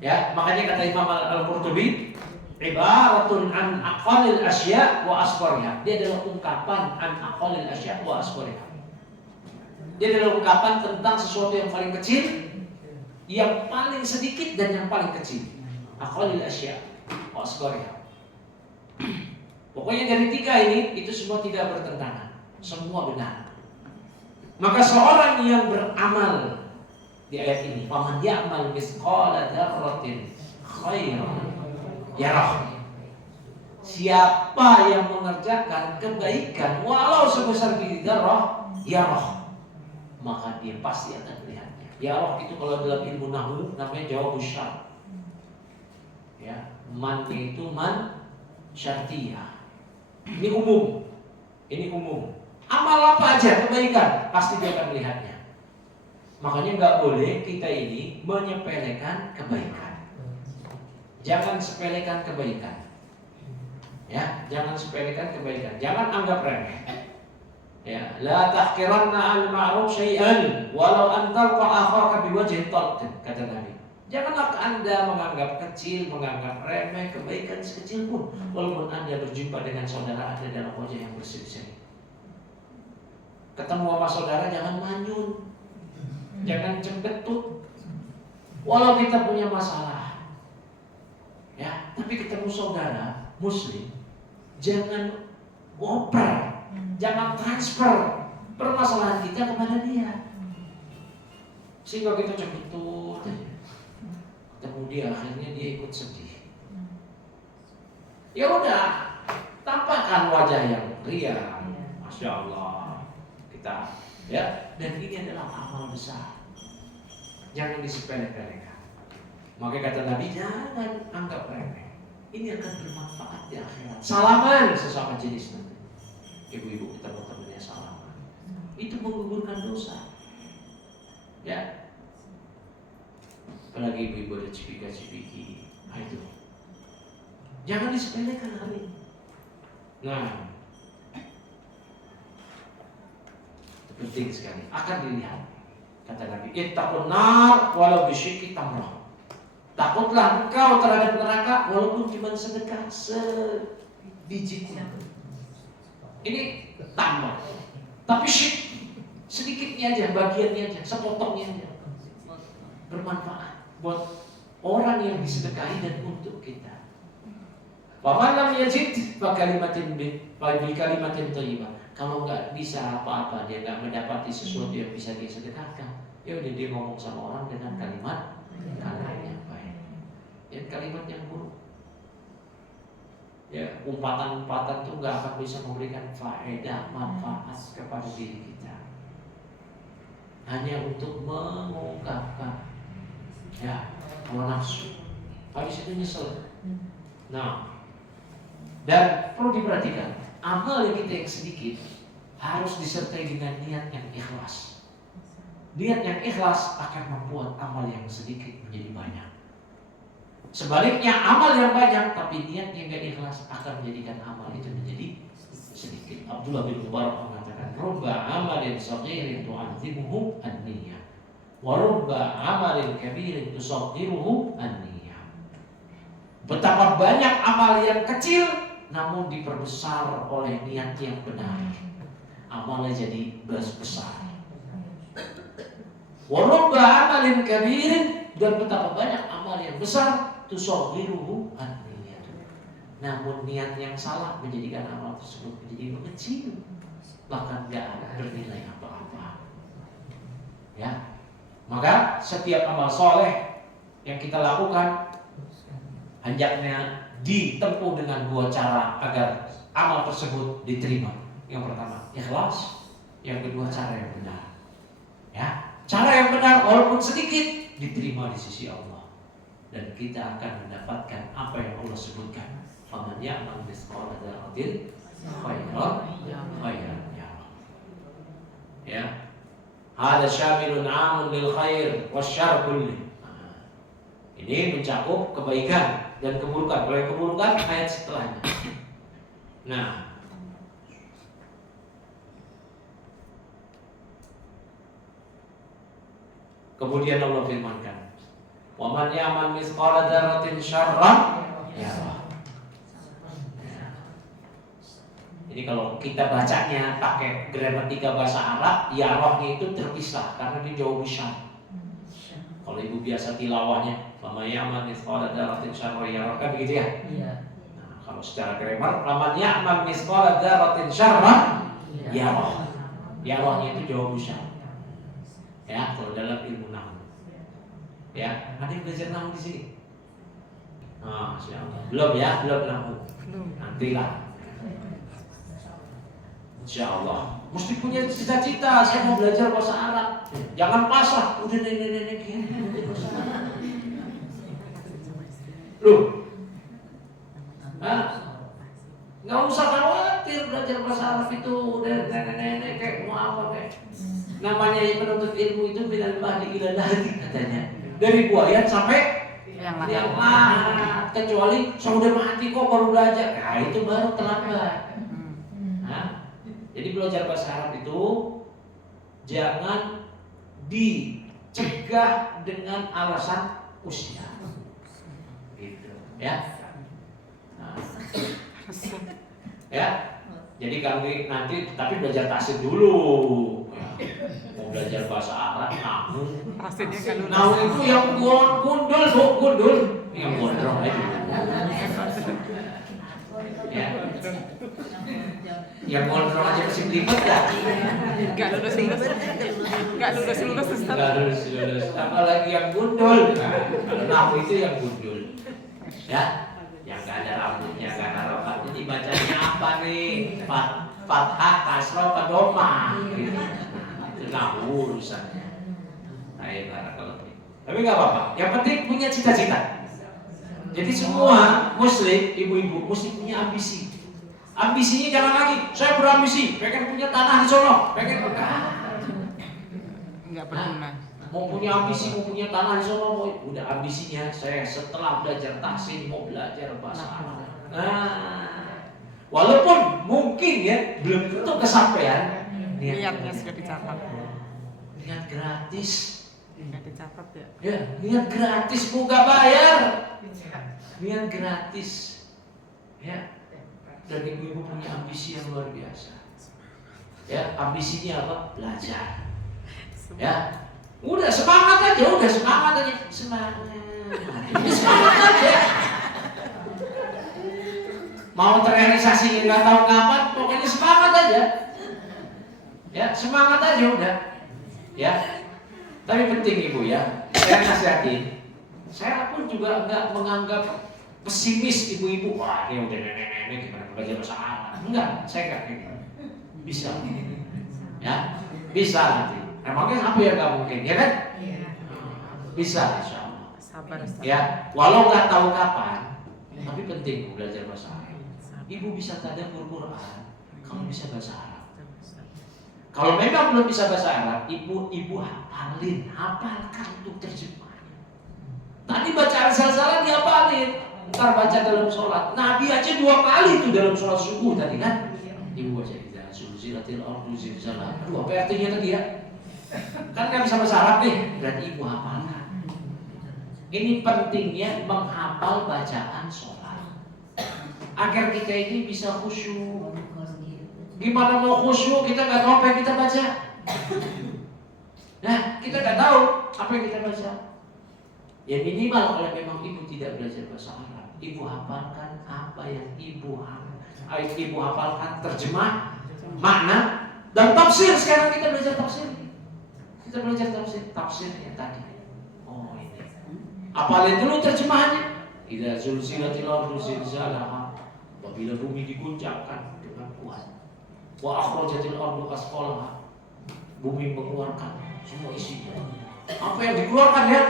Ya, makanya kata Imam Al-Qurtubi, ibaratun an aqallil asya' wa asghariha. Dia adalah ungkapan an aqallil asya' wa asghariha. Dia adalah ungkapan tentang sesuatu yang paling kecil, yang paling sedikit dan yang paling kecil. Aqallil asya' wa asghariha. Pokoknya dari 3 ini itu semua tidak bertentangan, semua benar. Maka seorang yang beramal di ayat ini, faman ya'mal mithqala dzarratin khairan yarah. Siapa yang mengerjakan kebaikan walau sebesar biji dzarrah, yarah, maka dia pasti akan melihatnya. Yarah itu kalau dalam ilmu nahwu namanya jawab syart. Ya, man itu man syartiyah. Ini umum. Ini umum. Amal apa aja kebaikan pasti dia akan melihatnya. Makanya nggak boleh kita ini menyepelekan kebaikan. Jangan sepelekan kebaikan. Ya, jangan sepelekan kebaikan. Jangan anggap remeh. Ya, la tahqiranna al-ma'ruf syai'an walau an talqa akhaka biwajhin talq, kata Nabi. Janganlah Anda menganggap kecil, menganggap remeh kebaikan sekecil pun, walaupun Anda berjumpa dengan saudara Anda dalam wajah yang berseri-seri. Ketemu sama saudara jangan manyun, jangan cembetut. Walau kita punya masalah, ya, tapi ketemu saudara Muslim, jangan ngoper, jangan transfer permasalahan kita kepada dia, sehingga kita cembetut. Ketemu dia, akhirnya dia ikut sedih. Ya udah, tampakkan wajah yang riang, masya Allah, kita, ya. Dan ini adalah amal besar. Jangan disepele-pelekan. Maka kata Nabi, jangan anggap remeh. Ini akan bermanfaat di akhirat. Salaman sesama jenis nanti. Ibu-ibu ketemu temannya salaman, itu menggugurkan dosa. Ya. Apalagi ibu-ibu ada cipika-cipiki, nah itu jangan disepelekan hal ini. Nah, itu penting sekali, akan dilihat. Kata Nabi, ittaqun nar walau bisyikki tamrah. Takutlah engkau terhadap neraka walaupun cuma sedekah sebiji kurma. Ini tambah, tapi syik sedikitnya aja, bagiannya aja, sepotongnya aja, bermanfaat buat orang yang disedekahi dan untuk kita. Wa lam yajid fa kalimatin bi kalimatin thayyibah. Kalau nggak bisa apa-apa, dia nggak mendapati sesuatu yang bisa dia sedekahkan, ya udah dia ngomong sama orang dengan kalimat yang baik. Ya, kalimat yang buruk. Ya, umpatan-umpatan itu nggak akan bisa memberikan faedah, manfaat kepada diri kita. Hanya untuk mengungkapkan, ya, kalau nafsu, habis itu nyesel. Nah, dan perlu diperhatikan, amal yang kita yang sedikit harus disertai dengan niat yang ikhlas. Niat yang ikhlas akan membuat amal yang sedikit menjadi banyak. Sebaliknya, amal yang banyak tapi niat yang tidak ikhlas akan menjadikan amal itu menjadi sedikit. Abdullah bin Mubarak mengatakan, "Rubba amalin saghirin tu'azzimuhu an-niyyah, wa rubba amalin kabirin tusaghiruhu an-niyyah." Betapa banyak amal yang kecil namun diperbesar oleh niat yang benar, amalnya jadi besar. Wa rubba amalin kabirin, dan betapa banyak amal yang besar tusaghiruhu an-niyyah, namun niat yang salah menjadikan amal tersebut menjadi mengecil, bahkan tidak bernilai apa-apa. Ya, maka setiap amal soleh yang kita lakukan hendaknya ditempuh dengan 2 cara agar amal tersebut diterima. Yang pertama, ikhlas. Yang kedua, cara yang benar. Ya, cara yang benar walaupun sedikit diterima di sisi Allah, dan kita akan mendapatkan apa yang Allah sebutkan. Faman ya'mal mithqala dzarratin khairan yarah. Ya. Hada syamilun 'amun lil khair wasyarr kulli. Ini mencakup kebaikan dan keburukan. Kalau yang keburukan ayat setelahnya. Nah, kemudian Allah firmankan, "Wa man ya'mal mithqala dzarratin syarran yarah." Jadi kalau kita bacanya pakai gramatika bahasa Arab, yarahnya itu terpisah karena dia jauh besar. Kalau ibu biasa tilawahnya, "Wa man ya'mal mithqala dzarratin syarran yarah," kan begitu ya? Iya. Nah, kalau Kalau secara grammar, laman ya'mal misqala dzarratin syarran yarah. Yarahnya itu jawab syarr. Ya, kalau dalam ilmu nahwu. Ya, ada yang belajar nahwu di sini? Nah, belum ya, belum nahwu. Nantilah. Insyaallah. Mesti punya cita-cita, saya mau belajar bahasa Arab. Jangan pasrah, udah nenek-nenek gini. Loh, nggak usah khawatir belajar bahasa Arab itu udah nenek-nenek kayak mau apa kayak. Namanya penuntut ilmu itu minal mahdi ila lahdi katanya. Dari buayat sampai yang lahat. Kecuali saya udah mati kok baru belajar. Nah itu baru terlambat. Jadi belajar bahasa Arab itu jangan dicegah dengan alasan usia. Gitu, ya. Nah. Ya. Jadi kami nanti tapi belajar tasir dulu. Ya. Mau belajar bahasa Arab, nahwu itu yang gundul, Bu, gundul. Yang gondrong aja. Ya. Yang gondrong aja masih belibet ya. Enggak lulus. Apalagi yang gundul. Kalau nahwu itu yang gundul. Ya. Yang gak ada rambutnya, gak ada rambutnya. Jadi bacanya apa nih? Fathah, kasrah, apa dhamma? Gitu. Itu nahwu urusannya. Baik, barakallahu. Tapi nggak apa-apa. Yang penting punya cita-cita. Jadi semua muslim, ibu-ibu mesti punya ambisi. Ambisinya jangan lagi, saya berambisi, pengen punya tanah di sono, pengen nggak berguna. Mau punya ambisi, mau punya tanah di sono, mau udah ambisinya saya setelah belajar tahsin mau belajar bahasa Arab. Walaupun mungkin ya belum tentu kesampaian. Niatnya sudah dicatat. Niat gratis. Nggak dicatat ya. Ya, niat gratis, bukan bayar. Niat gratis. Ya. Dan ibu-ibu punya ambisi yang luar biasa. Ya, ambisinya apa? Belajar. Ya. Udah semangat aja. Semangat aja. Mau terrealisasi nggak tahu kapan, pokoknya semangat aja. Ya, semangat aja udah. Ya. Tapi penting Ibu ya, saya nasihatin. Saya pun juga nggak menganggap pesimis ibu-ibu. Wah, ini udah nenek-nenek gimana belajar bahasa Arab. Enggak, saya nggak kayak gitu. Bisa. Ya, bisa nanti. Emangnya apa yang nggak mungkin, ya kan? Bisa, insya Allah. Sabar. Ya, walau nggak tahu kapan, tapi penting belajar bahasa Arab. Ibu bisa tadabbur Quran, kamu bisa bahasa Arab. Kalau memang belum bisa bahasa Arab, ibu hafalkan untuk terjemahnya. Tadi bacaan salah dihafalin, ntar baca dalam sholat. Nabi aja 2 kali itu dalam sholat subuh tadi kan. Ibu baca kita sulzilatil ardu zilzalaha. Aduh, apa artinya tadi ya? Kan nggak bisa bahasa Arab nih, berarti ibu hafalkan. Ini pentingnya menghafal bacaan sholat agar kita ini bisa khusyuk. Gimana mau khusyuk kita nggak tahu apa yang kita baca? Nah, kita nggak tahu apa yang kita baca. Ya minimal kalau memang ibu tidak belajar bahasa Arab, ibu hafalkan apa yang ibu hafalkan, terjemah, makna, dan tafsir. Sekarang kita belajar tafsir. Kita belajar tafsirnya tadi. Oh ini. Hafalin dulu terjemahannya. Idza zulzilatil ardu zilzalaha. Apabila bumi diguncangkan dengan kuat. Wa akhrajatil ardu asqalaha. Bumi mengeluarkan semua isinya. Apa yang dikeluarkan ya?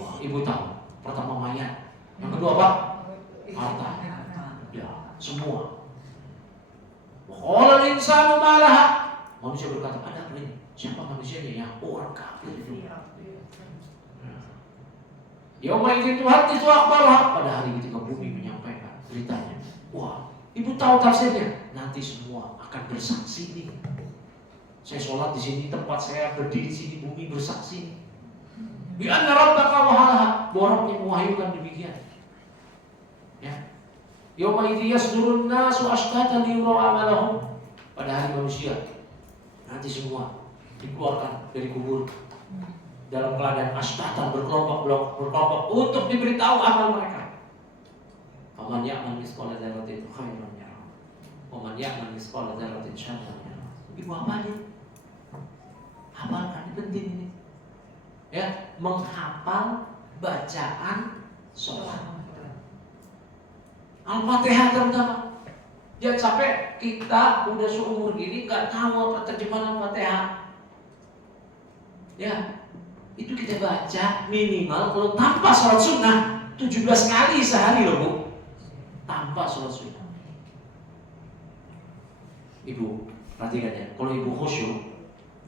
Wah, ibu tahu. Pertama mayat. Yang kedua apa? Harta. Ya, semua. Wa qala al-insanu ma laha. Manusia berkata, ada apa ini? Siapa manusianya? Ya, orang kafir itu. Yauma idzin tuhadditsu akhbaraha. Pada hari ketika bumi menyampaikan beritanya. Wah, ibu tahu tafsirnya. Nanti semua akan bersaksi nih. Saya sholat di sini, tempat saya berdiri di sini, bumi bersaksi. Bi anna rabbaka wahalaha. Boroknya mewahyukan demikian. Ya. Yauma idzin yasdurun nasu ashtatan liyura amalahum. Pada hari manusia, nanti semua dikeluarkan dari kubur dalam keadaan ashtatan berkelompok untuk diberitahu amal mereka. Faman ya'mal mithqala dzarratin khairan yarah. Waman ya'mal mithqala dzarratin syarran yarah. Ibu hafalin. Hafalkan, ini penting ini. Ya, menghafal bacaan sholat. Al-Fatihah terutama. Jangan sampai kita udah seumur gini nggak tahu apa terjemahan Al-Fatihah. Ya, itu kita baca minimal kalau tanpa sholat sunnah 17 kali sehari loh Bu. Tanpa sholat sunnah. Ibu, perhatikan ya. Kalau ibu khusyuk,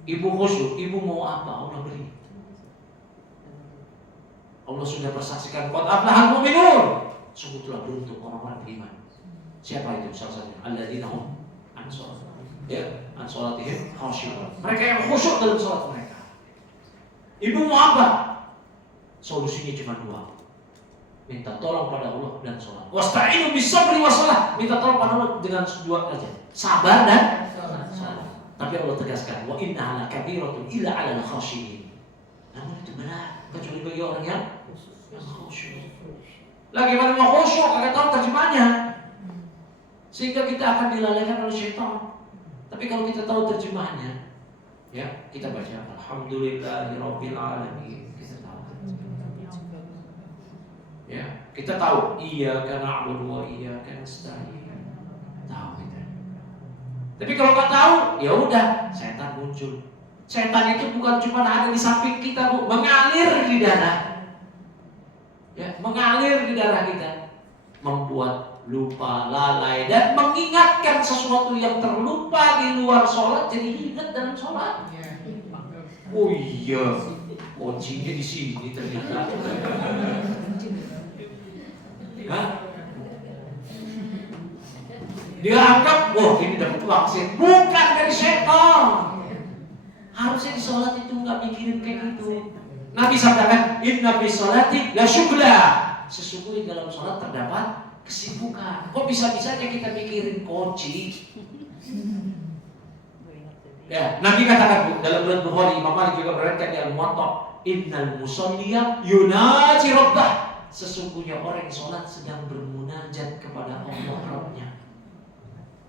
ibu mau apa? Allah beri. Allah sudah persaksikan qad aflahal mu'minun. Sungguh telah beruntung orang-orang beriman. Siapa itu salah satunya? Alladzina hum an salatihim, ya, an salatihim khasyu'un. Mereka yang khusyuk dalam salat mereka. Ibu mau apa? Solusinya cuma dua. Minta tolong pada Allah dan sholat. Wasta'inu bis-sabri was-shalah. Minta tolong pada Allah dengan dua aja. Sabar dan sholat. Tapi Allah tegaskan, wa innaha lakabiratun illa 'alal khashiyin. Namun itu benar, kecuali bagi orang yang khusyuk. Lagi pada mau khusyuk, agak tahu terjemahnya. Sehingga kita akan dilalaikan oleh syaitan. Tapi kalau kita tahu terjemahnya, ya, kita baca alhamdulillahirabbil alamin. Ya, kita tahu iyyaka na'budu wa iyyaka nasta'in. Tahu kita. Tapi kalau nggak tahu, ya udah, setan muncul. Setan itu bukan cuma ada di samping kita, Bu, mengalir di darah. Ya, mengalir di darah kita, membuat lupa, lalai, dan mengingatkan sesuatu yang terlupa di luar sholat jadi ingat dalam sholat. Oh iya, kuncinya di sini ternyata. Hah? Dia anggap, wah ini dapat vaksin. Bukan dari setan. Harusnya di sholat itu nggak mikirin kayak gitu. Nabi sabdakan, inna fi sholati la syughla. Sesungguhnya dalam sholat terdapat kesibukan. Kok bisa-bisanya kita mikirin kunci? Ya, Nabi katakan, Bu, dalam bulan Bukhari, Imam Malik juga meriwayatkan di Al-Muwatta, innal musalliya yunaji rabbah. Sesungguhnya orang yang sholat sedang bermunajat kepada Allah Rabbnya.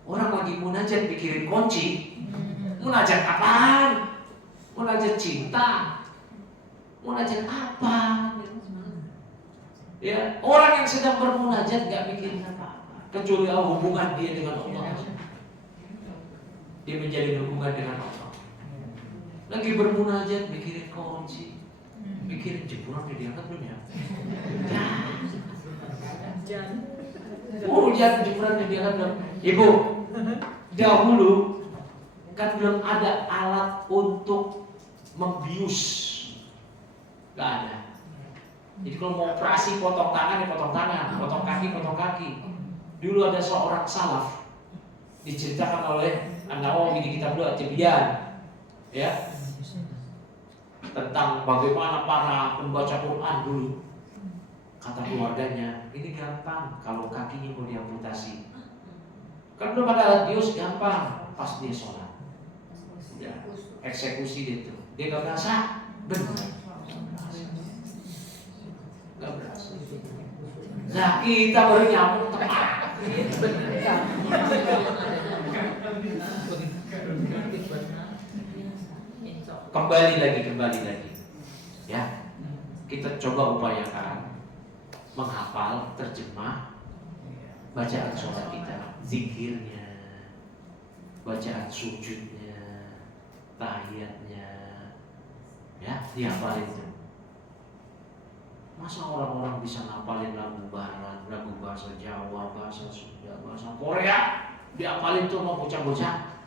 Orang lagi munajat mikirin kunci. Munajat apaan? Munajat cinta. Munajat apa? Ya, orang yang sedang bermunajat gak mikirin apa-apa kecuali hubungan dia dengan Allah. Dia menjalin hubungan dengan Allah. Lagi bermunajat mikirin kunci, mikirin jemuran diangkat belum ya? Jangan jemuran diangkat belum? Ibu, dahulu kan belum ada alat untuk membius, gak ada. Jadi kalau mau operasi potong tangan ya potong tangan, potong kaki. Dulu ada seorang salaf diceritakan oleh An-Nawawi di kitab At-Tibyan, ya, tentang bagaimana para pembaca Quran dulu. Kata keluarganya, ini gampang kalau kakinya mau diamputasi. Kan belum ada alat bius, gampang. Pas dia sholat, ya, eksekusi dia tuh. Dia gak berasa, benar. Gak berasa. Nah kita baru nyambung tepat. Kembali lagi. Ya, kita coba upayakan menghafal, terjemah bacaan sholat kita, zikirnya, bacaan sujudnya, tahiyatnya, ya, dihafalin itu. Masa orang-orang bisa ngapalin lagu barat, lagu bahasa Jawa, bahasa Sunda, bahasa Korea, dihafalin tuh mau bocah-bocah,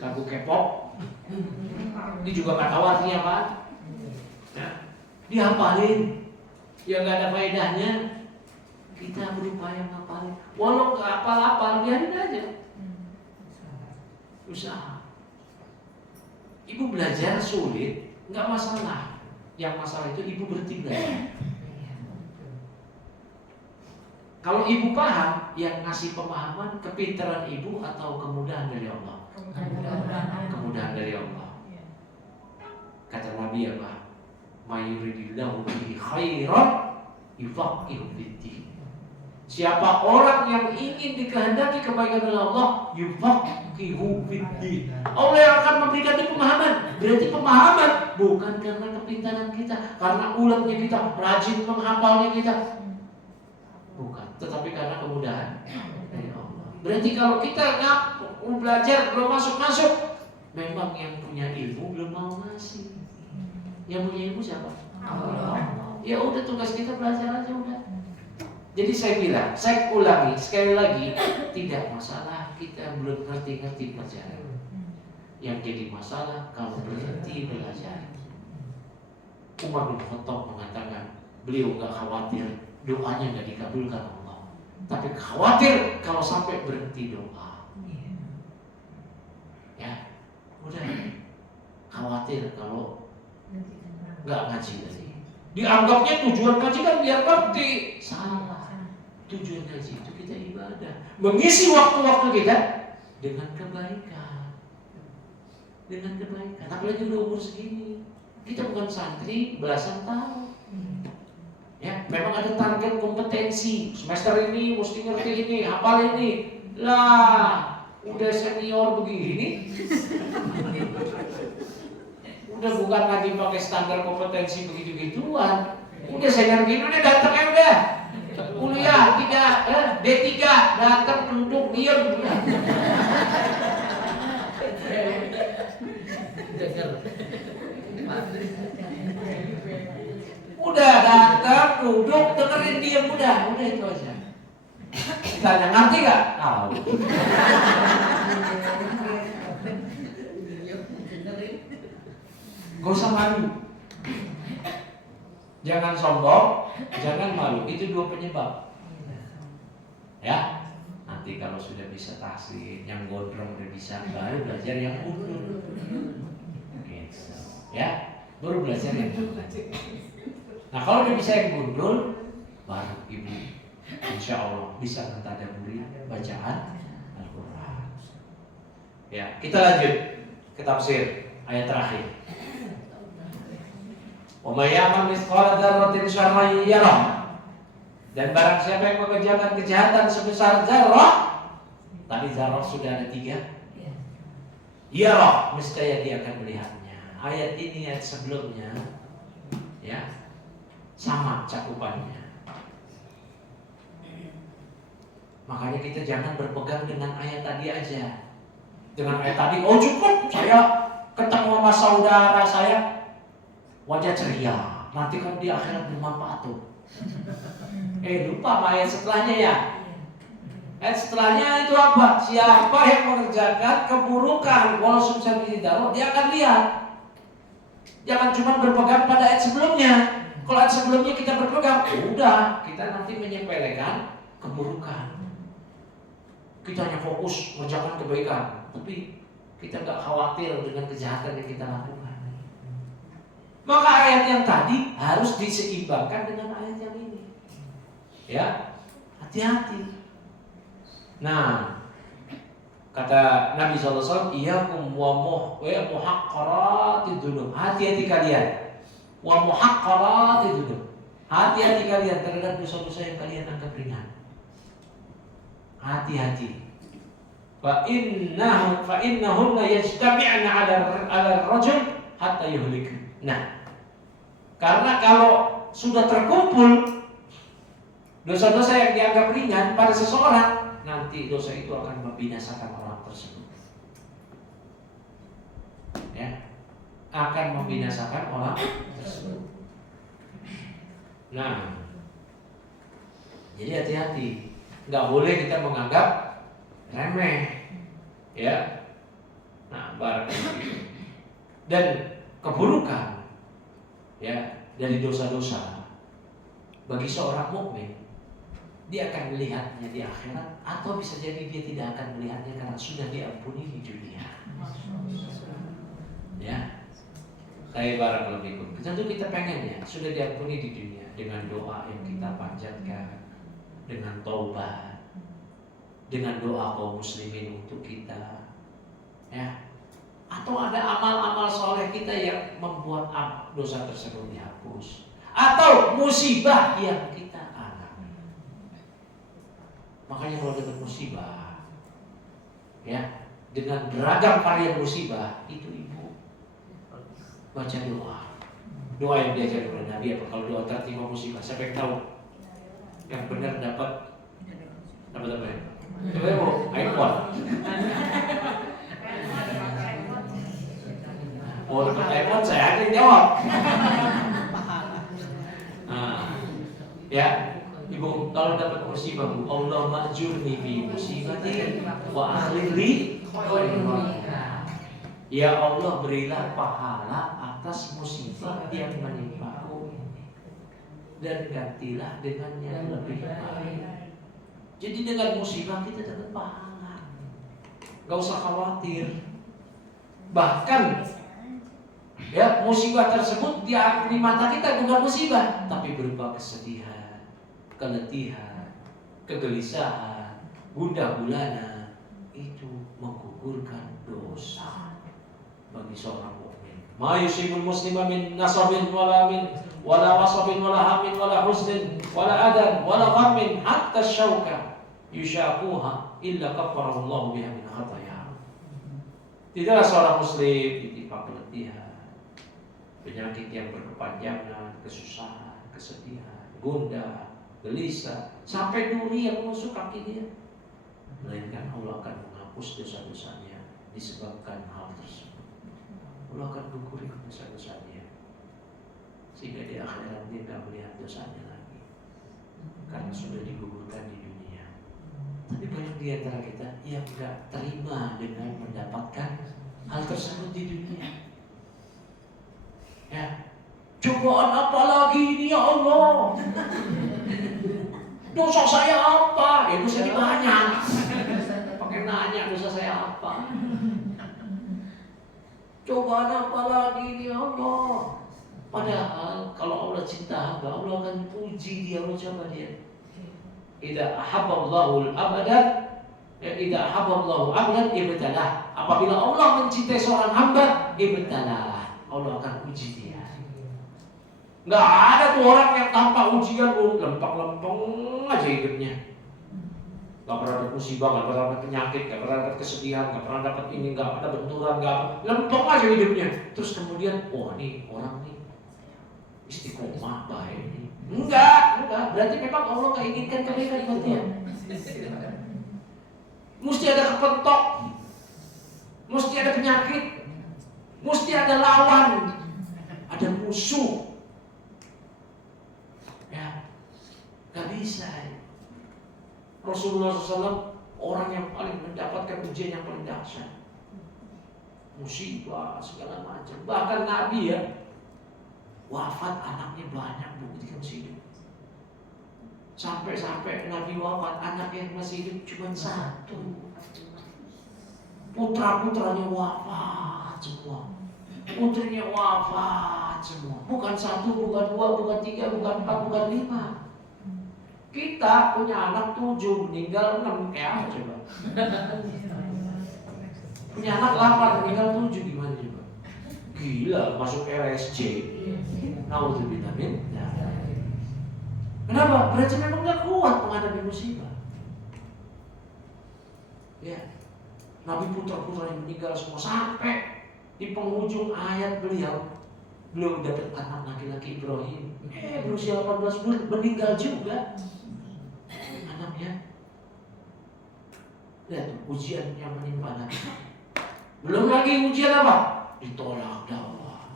lagu K-pop, ini juga nggak tahu artinya apa, ya, dihafalin, ya nggak ada faedahnya. Kita berupaya ngapalin, walau nggak hafal-hafal, biarin aja, usaha. Ibu belajar sulit, nggak masalah. Yang masalah itu ibu berhenti belajar. Kalau ibu paham, yang ngasih pemahaman kepintaran ibu atau kemudahan dari Allah? Kemudahan dari Allah. Kata Nabi apa? Mayuridillahu bihi khairan yufaqihu fiddin. Siapa orang yang ingin dikehendaki kebaikan oleh Allah, yufaqihu fiddin. Allah yang akan memberikan dia pemahaman. Berarti pemahaman bukan karena kepintaran kita, karena uletnya kita, rajin menghafalnya kita. Bukan, tetapi karena kemudahan dari Allah. Berarti kalau kita belajar belum masuk-masuk, memang yang punya ilmu belum mau ngasih. Yang punya ilmu siapa? Allah. Ya udah, tugas kita belajar aja udah. Jadi saya bilang, saya ulangi sekali lagi, tidak masalah kita belum ngerti-ngerti pelajaran. Yang jadi masalah kalau berhenti belajar. Umar bin Khattab mengatakan, beliau nggak khawatir doanya nggak dikabulkan Allah, tapi khawatir kalau sampai berhenti doa. Ya, udah khawatir kalau nggak ngaji lagi. Dianggapnya tujuan ngaji kan biar ngerti. Salah. Tujuan ngaji itu kita ibadah, mengisi waktu-waktu kita dengan kebaikan. Dengan kebaikan. Apalagi udah umur segini, kita bukan santri belasan tahun. Ya, memang ada target kompetensi. Semester ini mesti ngerti ini, hafal ini. Lah, udah senior begini. Udah bukan lagi pakai standar kompetensi begitu-gituan. Udah senior gini udah datang ya udah. Kuliah D3 datang duduk diam. Udah datang duduk dengerin diam udah itu aja. Ditanya ngerti nggak? Tahu. Gak usah malu. Jangan sombong, jangan malu. Itu dua penyebab. Ya, nanti kalau sudah bisa tahsin, yang gondrong udah bisa, baru belajar yang gundul. Gitu. Ya, baru belajar yang gundul. Nah, kalau udah bisa yang gundul, baru ibu, insya Allah bisa mentadaburi bacaan Al-Quran. Ya, kita lanjut ke tafsir ayat terakhir. Wa may ya'mal mithqala dzarratin syarran yarah. Dan barang siapa yang mengerjakan kejahatan sebesar zarrah, tadi zarrah sudah ada 3. Yarah, mestinya dia akan melihatnya. Ayat ini ayat sebelumnya, ya, sama cakupannya. Makanya kita jangan berpegang dengan ayat tadi aja. Dengan ayat tadi, oh cukup saya ketemu sama saudara saya, wajah ceria, nanti kan di akhirat bermanfaat tuh. Lupa ayat setelahnya ya. Ayat setelahnya itu apa? Siapa yang mengerjakan keburukan walau sebesar biji darah, dia akan lihat. Jangan cuma berpegang pada ayat sebelumnya. Kalau ayat sebelumnya kita berpegang, udah kita nanti menyepelekan keburukan. Kita hanya fokus mengerjakan kebaikan, tapi kita nggak khawatir dengan kejahatan yang kita lakukan. Maka ayat yang tadi harus diseimbangkan dengan ayat yang ini. Ya, hati-hati. Nah, kata Nabi SAW, iyyakum wa muhaqqaratid dzunub. Hati-hati kalian. Wa muhaqqaratid dzunub. Hati-hati kalian terhadap dosa-dosa yang kalian anggap ringan. Hati-hati. Fa innahunna yajtami'na 'ala ar-rajul hatta yuhlik. Nah, karena kalau sudah terkumpul dosa-dosa yang dianggap ringan pada seseorang, nanti dosa itu akan membinasakan orang tersebut. Ya, akan membinasakan orang tersebut. Nah, jadi hati-hati, nggak boleh kita menganggap remeh, ya. Nah, barangkali dan keburukan, ya, dari dosa-dosa bagi seorang mukmin, dia akan melihatnya di akhirat, atau bisa jadi dia tidak akan melihatnya karena sudah diampuni di dunia. Ya, kayak barang lebih. Tentu kita pengen ya sudah diampuni di dunia dengan doa yang kita panjatkan, dengan taubat, dengan doa kaum muslimin untuk kita, ya. Atau ada amal-amal soleh kita yang membuat dosa tersebut dihapus, atau musibah yang kita alami. makanya kalau dapat musibah, ya, dengan beragam varian musibah, itu ibu baca doa. Doa yang diajar oleh Nabi apa? Kalau doa tertimpa musibah, siapa yang tahu? Yang benar dapat apa ya? Coba ya, Bu, iPhone. Oh, dapat iPhone, saya aja yang jawab. Nah, ya, Ibu, kalau dapat musibah, Bu, Allah ma'jurni fi musibati wa akhlili khairah. Ya Allah, berilah pahala atas musibah yang menimpaku dan gantilah dengan yang lebih baik. Jadi dengan musibah kita dapat pahala. Gak usah khawatir. Bahkan ya, musibah tersebut di mata kita bukan musibah, tapi berupa kesedihan, keletihan, kegelisahan, gundah gulana, itu menggugurkan dosa bagi seorang mukmin. Ma yusibul muslima min nasabin wala wasabin wala hamin wala husnin wala adan wala ghammin hatta syauka yushaquha illa kaffarahu Allah biha min khataya. Tidaklah seorang muslim ditimpa keletihan, penyakit yang berkepanjangan, kesusahan, kesedihan, gundah, gelisah, sampai duri yang menusuk kaki dia, melainkan Allah akan menghapus dosa-dosanya disebabkan hal tersebut. Allah akan gugurkan dosa-dosanya, sehingga di akhirat dia tidak melihat dosanya lagi, karena sudah digugurkan di dunia. Tapi banyak di antara kita yang tidak terima dengan mendapatkan hal tersebut di dunia. Ya, cobaan apa lagi ini ya Allah? Dosa saya apa? Ya dosa saya banyak. Pakai nanya dosa saya apa? Cobaan apa lagi ini ya Allah? Padahal kalau Allah cinta hamba, Allah akan puji dia, Allah coba dia. Idza ahabballahu al-abdan, idza ahabballahu abdan ibtalah. Apabila Allah mencintai seorang hamba, ibtalah. Allah akan uji dia. Nggak ada tuh orang yang tanpa ujian, lempeng-lempeng aja hidupnya. Nggak pernah dapat musibah, nggak pernah dapat penyakit, nggak pernah dapat kesedihan, nggak pernah dapat ini, nggak ada benturan, nggak apa, lempeng aja hidupnya. Terus kemudian, wah nih orang nih istiqomah baik ini. Enggak. Berarti memang Allah nggak inginkan kebaikan buat dia. Mesti ada kepentok, mesti ada penyakit, mesti ada lawan, ada musuh. Ya, nggak bisa. Rasulullah SAW orang yang paling mendapatkan ujian yang paling dahsyat, musibah segala macam. Bahkan Nabi ya, wafat anaknya banyak ketika masih hidup. Sampai Nabi wafat, anak yang masih hidup cuma satu. Putra-putranya wafat semua, putrinya wafat semua. Bukan satu, bukan dua, bukan tiga, bukan empat, bukan lima. Kita punya anak 7, meninggal 6, kayak apa coba? Punya anak 8, meninggal 7, gimana coba? Gila, masuk RSJ. Nauzubillah min dzalik. Kenapa? Berarti memang gak kuat menghadapi musibah. Ya, Nabi putra-putra yang meninggal semua, sampai di penghujung ayat beliau dapat anak laki-laki Ibrahim. Berusia 18 bulan meninggal juga anaknya. Lihat tuh, ujian yang menimpa Nabi. Belum lagi ujian apa? Ditolak dakwah.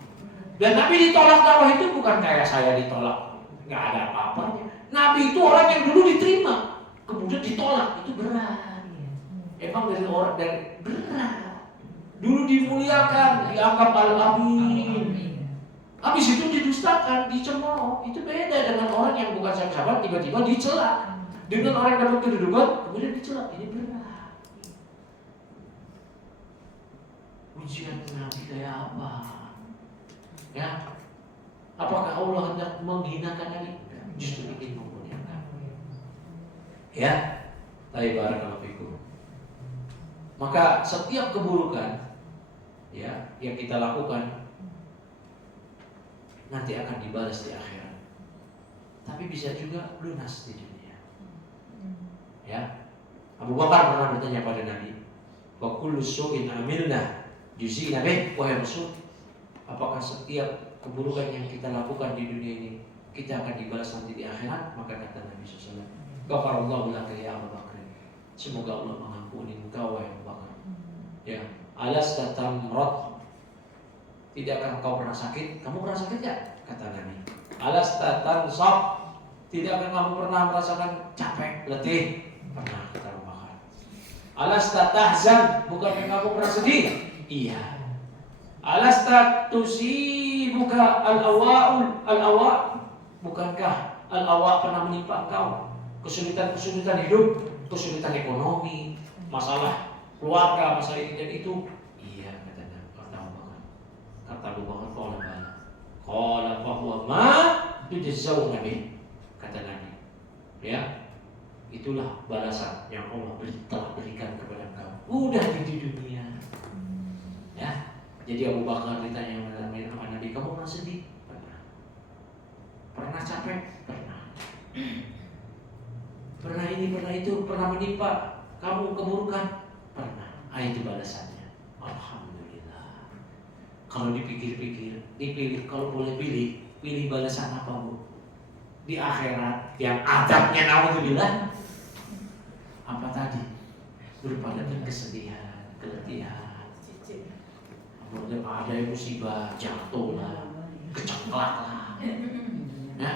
Dan Nabi ditolak dakwah itu bukan kayak saya ditolak, nggak ada apa-apanya. Nabi itu orang yang dulu diterima, kemudian ditolak, itu berat. Emang dari berat. Dulu dimuliakan, dianggap al-amin. Habis itu didustakan, dicemooh. Itu beda dengan orang yang bukan sahabat, tiba-tiba dicela. Dengan orang yang dapat kedudukan, kemudian dicela. Ini berat. Ujian Nabi kayak apa? Ya, apakah Allah hendak menghinakan Nabi? Justru ingin memuliakan. Ya, tapi barakallahu fikum. Maka setiap keburukan ya yang kita lakukan nanti akan dibalas di akhirat. Tapi bisa juga lunas di dunia. Ya, Abu Bakar pernah bertanya pada Nabi, wa kullu su'in amilna juzina bih, wahai Rasul, apakah setiap keburukan yang kita lakukan di dunia ini kita akan dibalas nanti di akhirat? Maka kata Nabi SAW, ghafarallahu laka ya Abu Bakar, semoga Allah mengampuni engkau wahai Abu Bakar. Ya, alasta tamrat, tidakkah engkau pernah sakit? Kamu pernah sakit ya? Kata Nabi. Alasta tansab, tidakkah kamu pernah merasakan capek, letih? Pernah, kata Abu Bakar. Alasta tahzan, bukankah kamu pernah sedih? Iya. Alasta tusibuka al-awa, bukankah al-awa pernah menimpa engkau? Kesulitan hidup, kesulitan ekonomi, masalah keluarga, masalah ini dan itu. Iya, kata Abu Bakar. Kata Abu Bakar, qala fahuwa ma tujzauna bih, kata Nabi. Ya, itulah balasan yang Allah telah berikan kepada engkau. Udah di dunia. Ya, jadi Abu Bakar ditanya sama Nabi, kamu pernah sedih? Pernah. Pernah capek? Pernah. Pernah ini, pernah itu, pernah menimpa kamu keburukan? Pernah. Itu balasannya. Alhamdulillah. Kalau dipikir-pikir, dipilih, kalau boleh pilih balasan apa, Bu? Di akhirat yang adabnya naudzubillah apa tadi? Berupa kesedihan, keletihan. Ada yang musibah, jatuh lah, kecengklak lah, ya,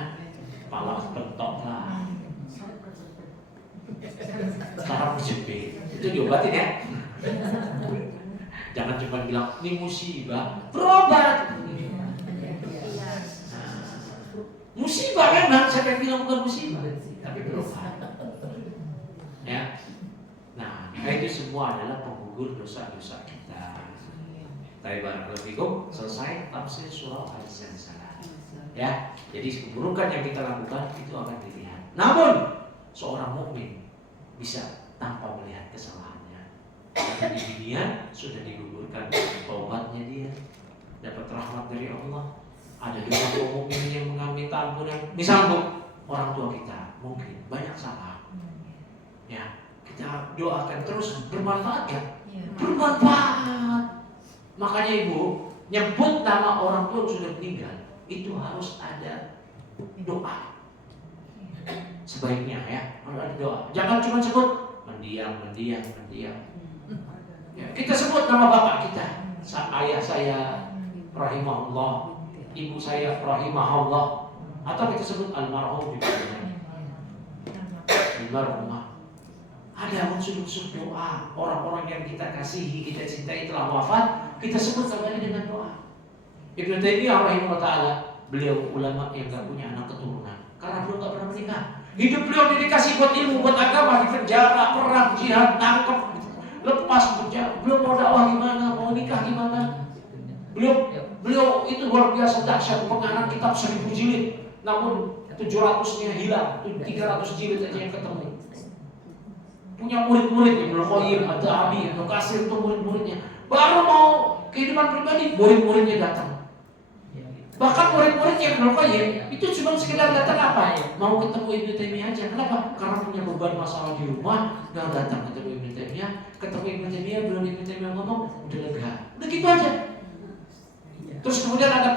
kepala kepentok lah, saraf kejepit, itu diobatin ya. Jangan cuma bilang ini musibah, berobat. Musibah memang, siapa yang bilang bukan musibah, tapi berobat. Ya, nah itu semua adalah penggugur dosa-dosa kita. Tapi barakallahu selesai tafsir surah Al-Zalzalah. Ya, jadi keburukan yang kita lakukan itu akan dilihat. Namun seorang mukmin bisa tanpa melihat kesalahannya. Karena di dunia sudah digugurkan taubatnya dia, dapat rahmat dari Allah. Ada juga kaum mukmin yang meminta ampunan. Misal orang tua kita mungkin banyak salah. Ya, kita doakan terus, bermanfaat ya? Bermanfaat. Makanya Ibu, nyebut nama orang tua yang sudah meninggal itu harus ada doa. Sebaiknya ya, harus ada doa. Jangan cuma sebut mendiang. Ya, kita sebut nama bapak kita. Ayah saya rahimahullah, ibu saya rahimahullah, atau kita sebut almarhum juga. Almarhumah. Ada unsur-unsur doa. Orang-orang yang kita kasihi, kita cintai telah wafat, kita sebut namanya dengan doa. Ibnu Taimiyah rahimahullah ta'ala, beliau ulama yang gak punya anak keturunan karena beliau gak pernah menikah. Hidup beliau dedikasi buat ilmu, buat agama, di penjara, perang, jihad, tangkap, lepas penjara. Beliau mau dakwah gimana, mau nikah gimana. Beliau itu luar biasa dahsyat, pengarang kitab 1000 jilid, namun 700-nya hilang, 300 jilid aja yang ketemu. Punya murid-murid, Ibnu Qayyim, Ad-Dhahabi, Ibnu Katsir itu murid-muridnya. Baru mau kehidupan pribadi, murid-muridnya datang. Bahkan murid-muridnya Ibnu Qayyim itu cuma sekedar datang apa? Mau ketemu Ibnu Taimiyah aja. Kenapa? Karena punya beban masalah di rumah, dan datang ketemu Ibnu Taimiyah. Ketemu Ibnu Taimiyah, belum Ibnu Taimiyah ngomong, udah lega. Udah gitu aja. Terus kemudian ada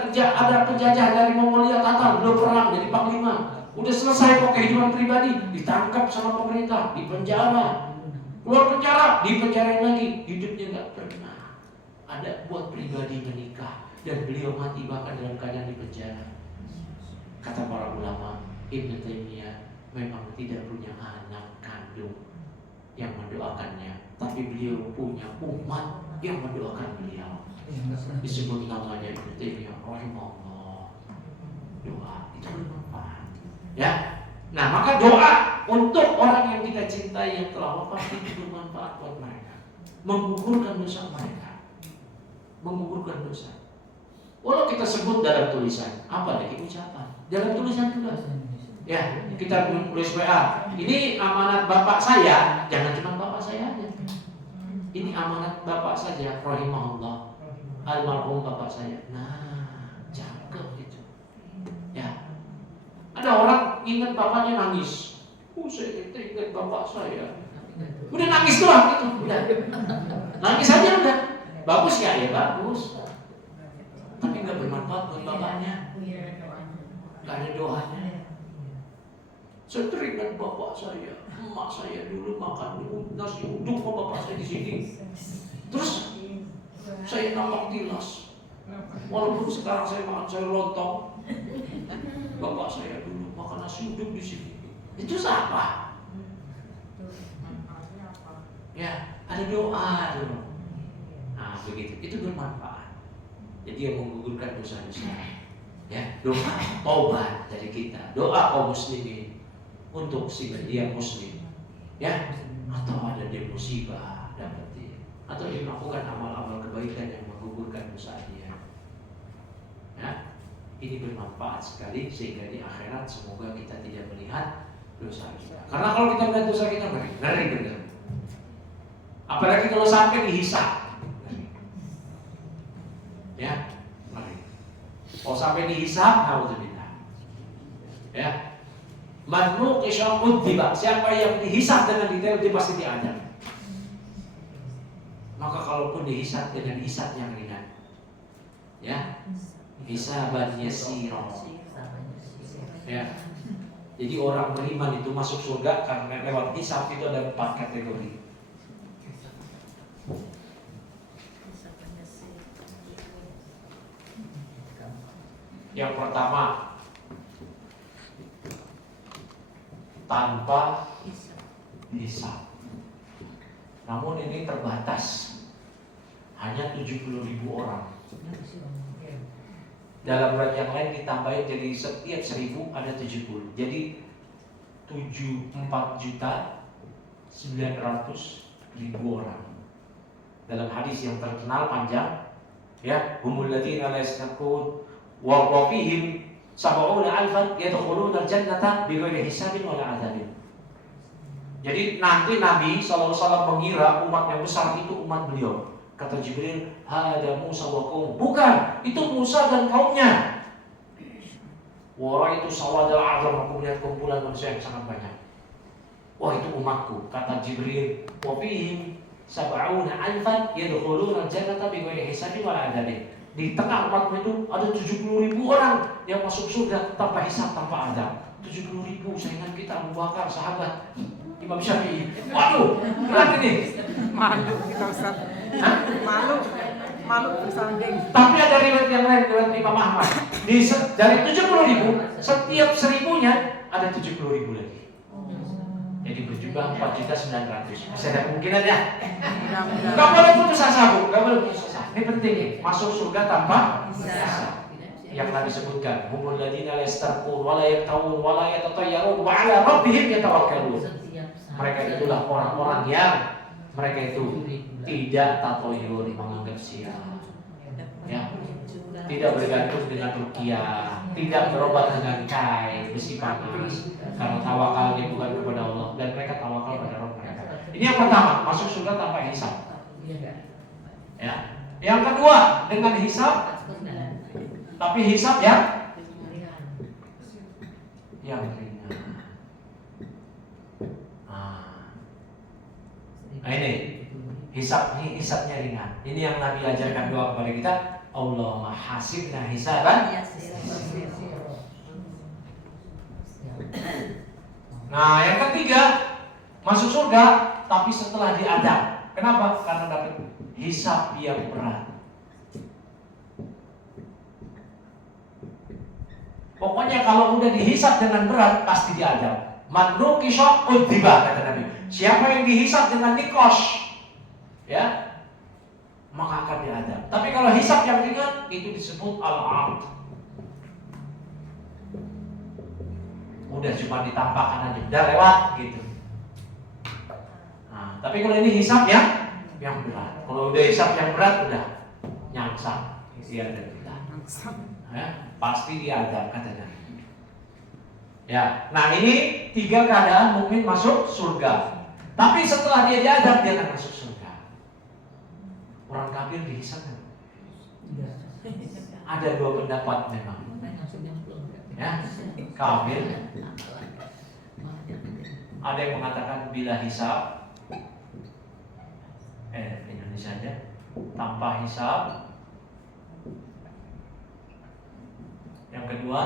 penjajah dari Mongolia Tatar, belum perang jadi panglima. Udah selesai kok kehidupan pribadi, ditangkap sama pemerintah, dipenjara, keluar penjara, dipenjarain lagi, hidupnya nggak pernah ada buat pribadi menikah, dan beliau mati bahkan dalam keadaan dipenjara. Kata para ulama, Ibnu Taimiyah memang tidak punya anak kandung yang mendoakannya, tapi beliau punya umat yang mendoakan beliau. Disebut namanya Ibnu Taimiyah rahimahullah. Doa itu bermanfaat. Ya, nah maka doa untuk orang yang kita cintai yang telah wafat itu bermanfaat buat mereka, menggugurkan dosa mereka, menggugurkan dosa. Walau kita sebut dalam tulisan, apa lagi ucapan, dalam tulisan juga. Ya, kita tulis WA. Ini amanat bapak saya, jangan cuma bapak saya aja. Ini amanat bapak saja, rahimahullah, almarhum bapak saya. Nah, cakep itu. Ya. Ada orang ingat bapaknya nangis. Saya ingat bapak saya. Udah nangis doang gitu, udah. Nangis aja udah. Bagus ya, ya bagus. Tapi nggak bermanfaat buat bapaknya. Nggak ada doanya. Saya teringat bapak saya, emak saya dulu makan nasi uduk sama bapak saya di sini. Terus saya nampak tilas. Walaupun sekarang saya makan sayur lontong, bapak saya dulu makan nasi uduk di sini. Itu siapa? Ya, ada doa dulu. Nah, begitu. Itu bermanfaat. Jadi yang menggugurkan dosa-dosa. Ya, doa taubat dari kita. Doa kaum muslimin untuk si dia muslim. Ya, atau ada dia musibah dapat dia. Atau dia melakukan amal-amal kebaikan yang menggugurkan dosa dia. Ya, ini bermanfaat sekali sehingga di akhirat semoga kita tidak melihat dosa kita. Karena kalau kita melihat dosa kita ngeri benar. Apalagi kalau sampai dihisab. Ya, ngeri. Kalau sampai dihisab, naudzubillah. Ya. Manu kisyamud tiba. Siapa yang dihisab dengan detail dia pasti diadab. Maka kalaupun dihisab dengan hisab yang ringan, ya, hisaban yasira. Ya. Jadi orang beriman itu masuk surga karena lewat hisab itu ada 4 kategori. Yang pertama, tanpa hisab. Namun ini terbatas, hanya 70.000 orang. Dalam riwayat yang lain ditambahin jadi setiap 1.000 ada 70. Jadi 4.900.000 orang. Dalam hadis yang terkenal panjang, ya, humul ladzina la yastaqun wa fihim sab'una alfan yadkhuluna al-jannata bighairi hisabin wala adzabin. Jadi nanti Nabi SAW mengira umat yang besar itu umat beliau. Kata Jibril, hada Musa wa qaum. Bukan, itu Musa dan kaumnya. Wara itu sawadal azam, aku melihat kumpulan manusia yang sangat banyak. Wah, itu umatku. Kata Jibril, wa fihim sab'una alfan yadkhuluna al-jannata bighairi hisabin wala adzabin. Di tengah umatmu itu ada 70.000 orang yang masuk surga tanpa hisab, tanpa azab. 70.000, saingan kita Abu Bakar, sahabat Imam Syafi'i. Waduh, berat ini. Malu kita Ustaz. Malu bersanding. Tapi ada riwayat yang lain, riwayat Imam Ahmad. Dari 70.000, setiap 1.000-nya ada 70.000 lagi. Jadi berjumlah 4.900.000. Masih ada kemungkinan ya? Gak boleh putus asa, Bu. Gak boleh putus asa. Ini penting nih, masuk surga tanpa hisab. Yang Nabi sebutkan, humul ladzina la yastarqun wa la yaktawun wa la yatatayyarun wa 'ala rabbihim yatawakkalun. Mereka itulah orang-orang yang mereka itu tidak tatoyur, menganggap sial. Ya. Tidak bergantung dengan ruqyah, tidak berobat dengan kai, besi panas. Karena tawakalnya bukan kepada Allah dan mereka tawakal pada Rabb mereka. Ini yang pertama, masuk surga tanpa hisab. Ya. Yang kedua, dengan hisab, tapi hisab yang ringan. Nah ini hisabnya ringan. Ini yang Nabi ajarkan doa kepada kita. Allahumma hasibna hisaban. Nah yang ketiga, masuk surga tapi setelah diadab. Kenapa? Karena dapat hisab yang berat. Pokoknya kalau udah dihisab dengan berat pasti diadab. Man nuqisha udziba, kata Nabi. Siapa yang dihisab dengan nikos, ya, maka akan diadab. Tapi kalau hisab yang ringan itu disebut al-'abd. Udah cuma ditampakkan aja, udah lewat gitu. Nah, tapi kalau ini hisab yang berat. Kalau udah hisab yang berat udah nyangsang. Ya, pasti diadab katanya. Ya, nah ini 3 keadaan mukmin masuk surga. Tapi setelah dia diadab dia akan masuk surga. Orang kafir dihisab kan? Ada 2 pendapat memang. Ya, kafir. Ada yang mengatakan bila hisab Indonesia aja, tanpa hisab. Yang kedua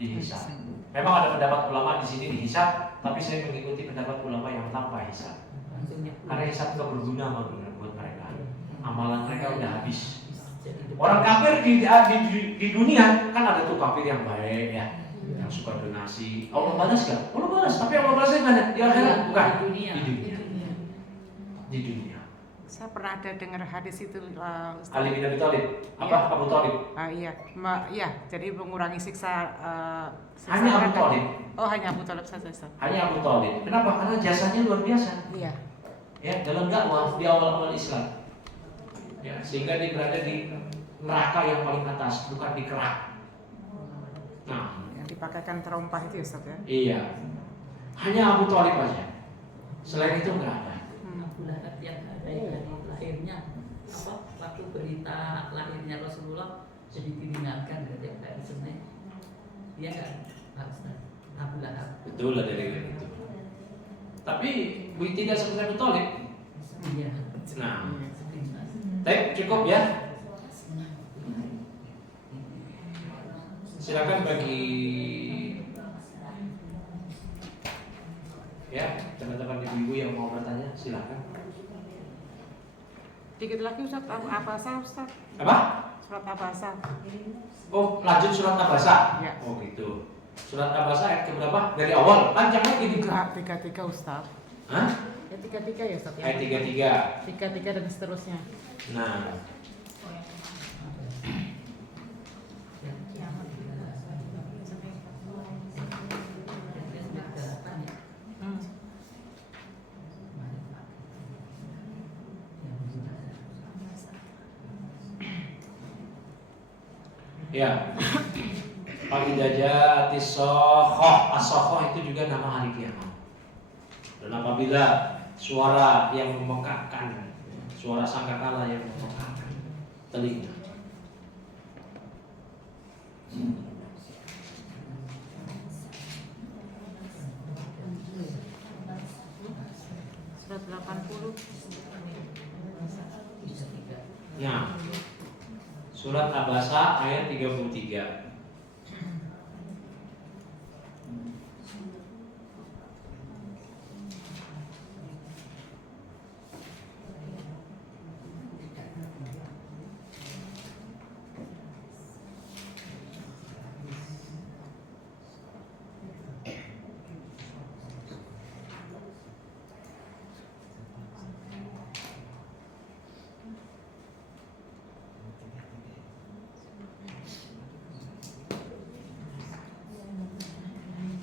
dihisab. Memang ada pendapat ulama di sini dihisab, tapi saya mengikuti pendapat ulama yang tanpa hisab. Karena hisab itu berguna buat mereka. Amalan mereka udah habis. Orang kafir di dunia kan ada tuh kafir yang baik ya, yang suka donasi. Allah balas gak? Allah balas, tapi Allah balasnya mana? Di akhirat bukan? Di dunia. Di dunia. Saya pernah ada dengar hadis itu, Ustaz. Ali bin Abi Thalib, apa? Iya. Abu Thalib. Iya, iya. Jadi mengurangi siksa. Hanya Abu Thalib. Oh, hanya Abu Thalib saja, Ustaz. Hanya Abu Thalib. Kenapa? Karena jasanya luar biasa. Iya. Ya, dalam dakwah di awal-awal Islam. Ya, sehingga dia berada di neraka yang paling atas, bukan di kerak. Nah, Yang dipakaikan terompah itu, Ustaz ya. iya. Hanya Abu Thalib aja. Selain itu enggak ada. Abu Lahab yang ada dari lahirnya apa waktu berita lahirnya Rasulullah jadi didengarkan dari sebenarnya dia nggak harus Abu Lahab. Betul lah dari itu. Tapi tidak seperti Abu Thalib. Iya. Nah, baik cukup ya. Silakan bagi ya teman-teman ibu-ibu yang mau bertanya silakan. Dikit lagi Ustaz, Abasa, Ustaz. Apa? Surat Abasa. Oh, lanjut surat Abasa. Ya. Oh gitu. Surat Abasa ayat ke berapa? Dari awal panjang lagi Enggak, 33 Ustaz. Hah? Ya 33 ya Ustaz ya. Ayat 33. 33 dan seterusnya. Nah, ya. Faidah as-sakhoh. As-sakhoh itu juga nama hari kiamat. Dan apabila suara yang memekakkan, suara sangkakala yang memekakkan telinga. Surat 80. Nah, surat Abasa ayat 33.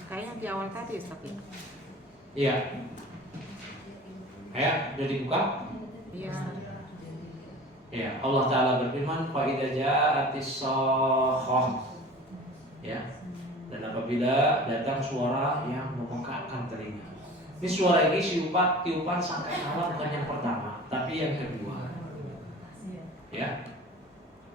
Kayaknya di awal tadi Ustaz ya. Iya. Ayat sudah dibuka? Iya. Ya, Allah Ta'ala berfirman Fa'idha ja'atis sakhoh. Ya. Dan apabila datang suara yang memekakkan telinga. Ini suara ini tiupan sangkakala bukan yang pertama, tapi yang kedua. Ya.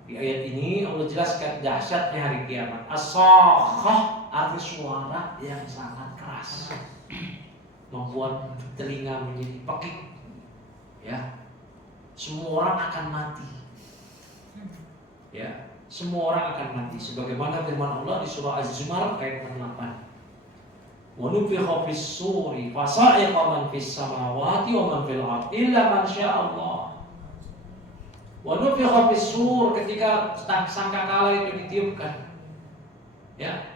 Di ayat ini Allah jelaskan dahsyatnya hari kiamat. As-sakhoh arti suara yang sangat keras, membuat telinga menjadi pekik. Ya. Semua orang akan mati. Ya, semua orang akan mati sebagaimana firman Allah di surah Az-Zumar ayat 8. Wa nufikha fis-suri fa sa'iqa man fis samawati wa man fil ardi illa man syaa Allah. Wa nufikha fis-sur ketika sangkakala itu ditiupkan. Ya.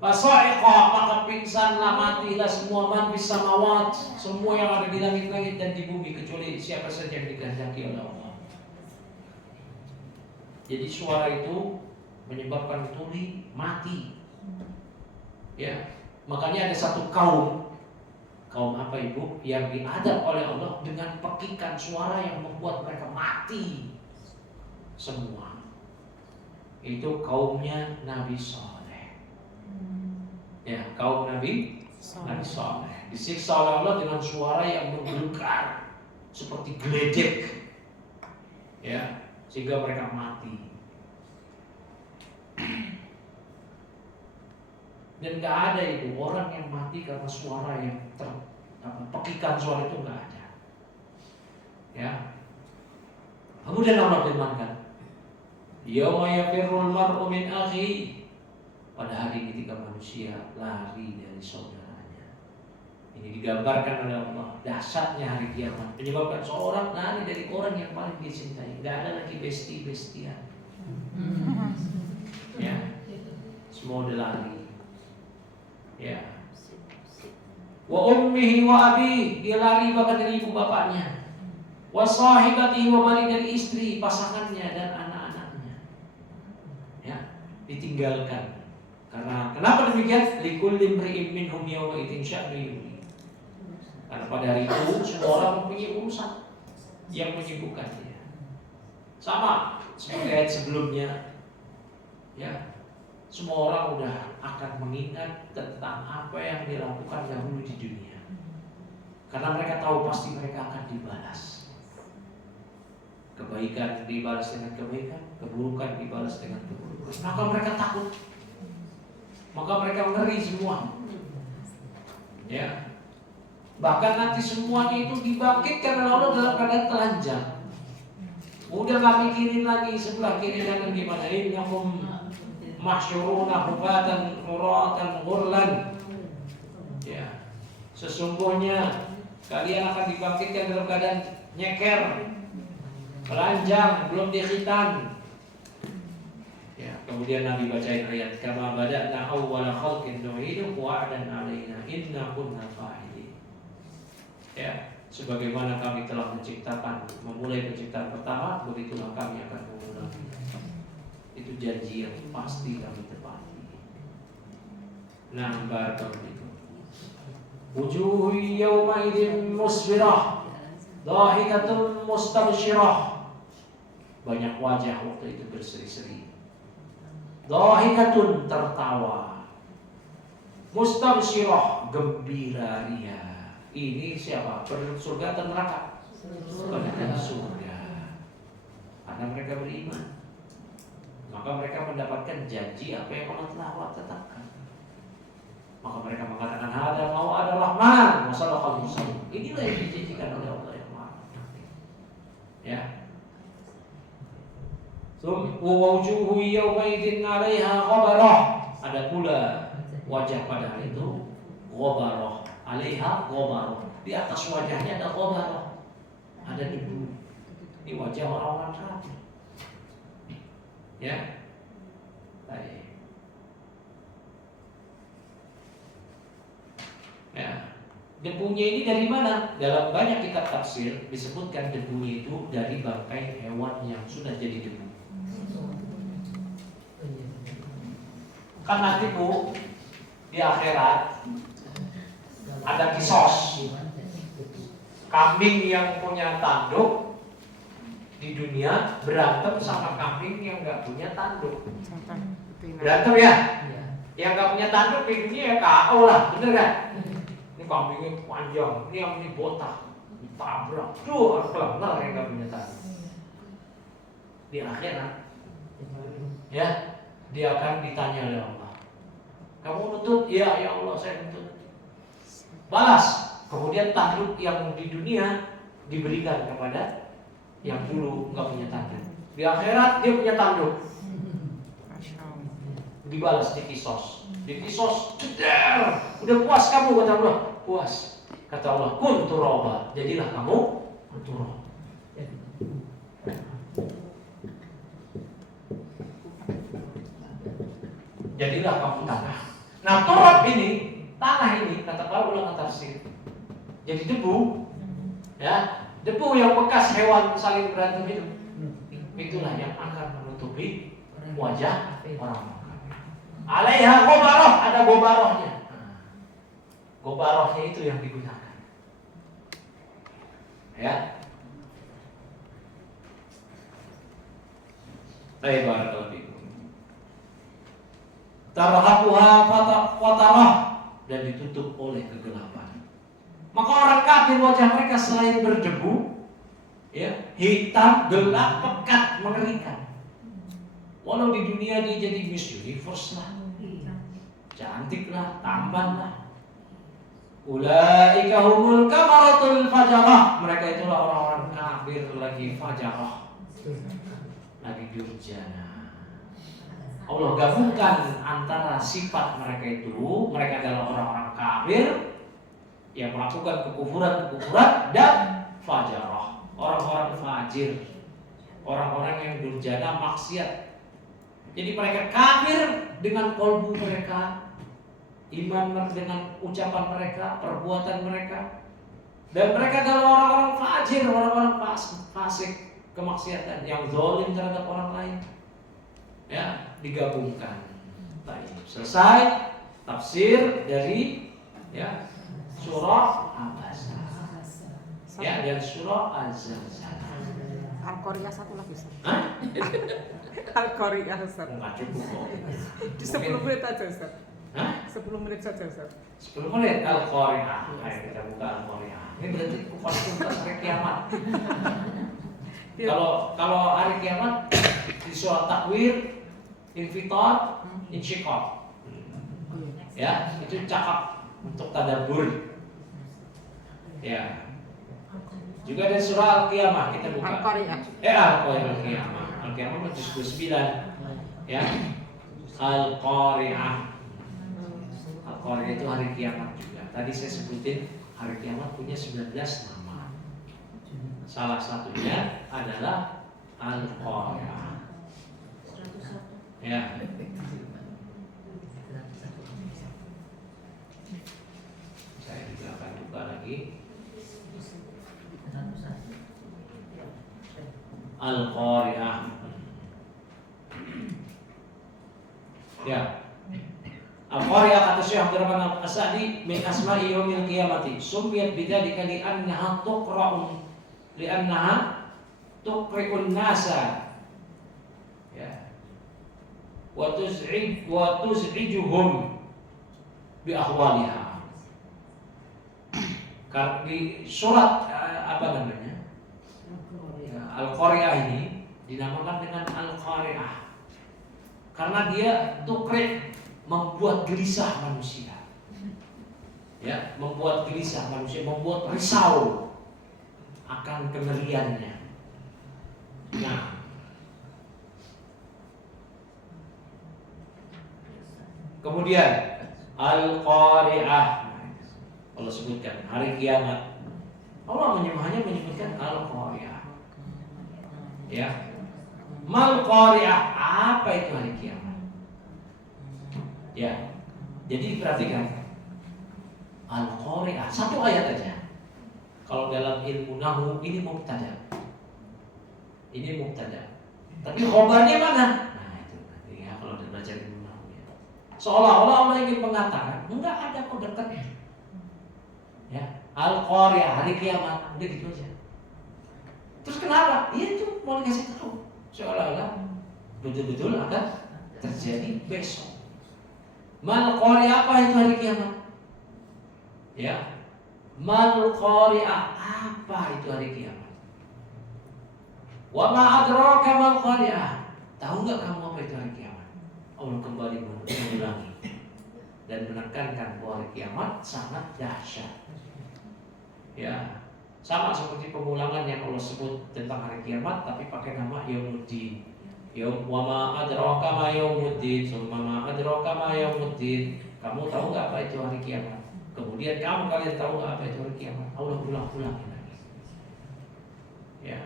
Fa sa'iqa maka pingsanlah matilah semua man fis samawat, semua yang ada di langit-langit dan di bumi kecuali siapa saja yang dikehendaki oleh Allah. Jadi suara itu menyebabkan tuli mati. Ya. Makanya ada satu kaum apa ibu yang diadab oleh Allah dengan pekikan suara yang membuat mereka mati semua. Itu kaumnya Nabi Saleh. Ya, kaum Nabi Saleh disiksa oleh Allah dengan suara yang menggelegar seperti geledek. Ya, sehingga mereka mati. Dan nggak ada itu orang yang mati karena suara yang pekikan suara itu nggak ada. Ya. Kemudian Allah firmankan, yauma yafirrul mar'u min akhi. Pada hari ketika manusia lari dari saudaranya. Ini digambarkan oleh Allah. Dahsyatnya hari kiamat menyebabkan seorang lari dari orang yang paling dicintai. Tidak ada lagi besti-bestian. Ya, semua udah lari. Ya. Wa ummihi wa abi, dia lari bahkan dari ibu bapaknya. Wa sahibatihi wa bani, dari istri, pasangannya dan anak-anaknya. Ya, ditinggalkan. Karena kenapa demikian? Likulli imri'in minhum yawma idzin sya'nu yughni. Karena pada hari itu semua orang mempunyai urusan yang menyibukkan dia. Sama seperti ayat sebelumnya. Ya. Semua orang udah akan mengingat tentang apa yang dilakukan dahulu di dunia. Karena mereka tahu pasti mereka akan dibalas. Kebaikan dibalas dengan kebaikan, keburukan dibalas dengan keburukan. Maka mereka takut. Maka mereka ngeri semua. Ya. Bahkan nanti semuanya itu dibangkitkan oleh Allah dalam keadaan telanjang. Udah gak mikirin lagi sebelah kiri kanan gimana. Innakum mahsyuruna hufatan uratan ghurlan. Ya. Sesungguhnya kalian akan dibangkitkan dalam keadaan nyeker, telanjang, belum dikhitan. Ya, kemudian Nabi bacain ayat kama bada'na awwala khalqin nu'idu wa'dan 'alaina inna kunna fa'ilin. Ya, sebagaimana kami telah memulai penciptaan pertama, begitulah kami akan mengulangi. Itu janji yang pasti kami tepati. Nah, barakallahu fikum. Wujuhu yawma idzin musfirah, dhahikatun mustabshirah. Banyak wajah waktu itu berseri-seri. Dhahikatun, tertawa. Mustabshirah, gembira ria. Ini siapa? Penduduk surga atau neraka? Penduduk surga. Karena mereka beriman, maka mereka mendapatkan janji apa yang Allah telah tetapkan. Maka mereka mengatakan hada mau ada Rahman, masalah al-musallim. Inilah yang dijanjikan oleh Allah yang Maha. Ya. Wujuhu yawma idzin 'alaiha ghabarah. Ada pula wajah pada hari itu ghabarah. 'Alaiha ghabarah. Di atas wajahnya ada ghabarah. Ada debu. Ini wajah orang-orang kafir. Ya. Baik. Ya. Debunya ini dari mana? Dalam banyak kitab tafsir disebutkan debunya itu dari bangkai hewan yang sudah jadi debu. Kan nanti Bu, di akhirat ada kisos. Kambing yang punya tanduk di dunia berantem sama kambing yang nggak punya tanduk. Berantem ya? Yang nggak punya tanduk di dunia ya KO lah, bener kan? Ini kambingnya panjang, ini yang ini botak, ditabrak, benar yang nggak punya tanduk. Di akhirat, ya, dia akan ditanya oleh Allah. Kamu nuntut? Ya Allah saya nuntut. Balas. Kemudian tanduk yang di dunia diberikan kepada yang dulu nggak punya tanduk. Di akhirat dia punya tanduk. Dibalas di kisos. Di kisos, ceder. Udah puas kamu kata Allah. Puas. Kata Allah, kun turaba. Jadilah kamu turab. Jadilah kamu tanah. Nah, turab ini, tanah ini, kata para ulama tafsir, jadi debu, ya, debu yang bekas hewan saling berantem itu, itulah yang akan menutupi wajah orang. Alaiha gobaroh, ada gobarohnya. Gobarohnya itu yang digunakan, ya. Baik, barakallahu fikum. Tarhaquha fatarah, dan ditutup oleh kegelapan. Maka orang kafir wajah mereka selain berdebu, ya, hitam, gelap, pekat, mengerikan. Walau di dunia dia jadi Miss Universe lah, cantik lah, tampan lah. Ulaika humul kafaratul fajarah. Mereka itulah orang-orang kafir kafir, lagi fajarah, lagi durjana. Allah gabungkan antara sifat mereka itu, mereka adalah orang-orang kafir yang melakukan kekufuran dan fajarah, orang-orang fajir, orang-orang yang durjana maksiat. Jadi mereka kafir dengan kolbu mereka, iman dengan ucapan mereka, perbuatan mereka, dan mereka adalah orang-orang fajir, orang-orang fasik, kemaksiatan yang zalim terhadap orang lain. Ya, digabungkan. Baik, selesai tafsir dari ya surah Abasa. Ya, dan surah Az-Zalzalah. Al-Qari'ah satu lagi, Ustaz. Hah? Al-Qari'ah, Ustaz. Enggak cukup kok. Di 10 menit aja, Ustaz. Hah? 10 menit saja, Ustaz. 10 menit Al-Qari'ah. Ayo kita buka Al-Qari'ah. Ini berarti kupas tuntas hari kiamat. Kalau hari kiamat di surah Takwir, Infitar, Insyiqaq. Ya, itu cakap untuk tadabbur. Ya. Juga ada surah Al-Qiyamah kita buka. Al-Qari'ah. Al-Qiyamah. Al-Qiyamah juz 29. Ya. Al-Qari'ah. Al-Qari'ah itu hari kiamat juga. Tadi saya sebutin hari kiamat punya 19 nama. Salah satunya adalah Al-Qari'ah. Ya. Saya juga akan buka lagi Al-Qari'ah. Ya. Al-Qari'ah kata Syekh Abdurrahman As-Sa'di min asma'i yaumil qiyamati sumiyat bidzalika li'annaha tuqri'un nasa. Ya. Wa tuz'ijuhum bi ahwaliha. Di surat apa namanya? Al-Qari'ah ini dinamakan dengan Al-Qari'ah karena dia tuqri', membuat gelisah manusia. Ya, membuat gelisah manusia, membuat risau akan kengeriannya. Nah, kemudian Al-Qari'ah Allah sebutkan hari kiamat. Allah hanya menyebutkan Al-Qari'ah. Ya. Mal Qari'ah, apa itu hari kiamat? Ya. Jadi perhatikan. Al-Qari'ah satu ayat aja. Kalau dalam ilmu nahwu ini mubtada. Ini mubtada. Tapi khabarnya mana? Nah, itu ya kalau dibaca ilmu nahwu ya. Seolah-olah Allah ingin mengatakan, enggak ada kok dekat. Ya, Al-Qari'ah hari kiamat, udah gitu aja. Terus kenapa? Iya itu mau dikasih tahu. Seolah-olah betul-betul akan terjadi besok. Mal Qari'ah, apa itu hari kiamat? Ya. Mal Qari'ah, apa itu hari kiamat? Wa ma adraka mal Qari'ah. Tahu enggak kamu apa itu hari kiamat? Allah kembali mengulangi dan menekankan bahwa hari kiamat sangat dahsyat. Ya, sama seperti pengulangan yang Allah sebut tentang hari kiamat, tapi pakai nama Yaumuddin. Yaum wa ma adraka ma yaumuddin, summa ma adraka ma yaumuddin. Kamu tahu nggak apa itu hari kiamat? Kemudian kalian tahu nggak apa itu hari kiamat? Allah ulang-ulang lagi. Ya,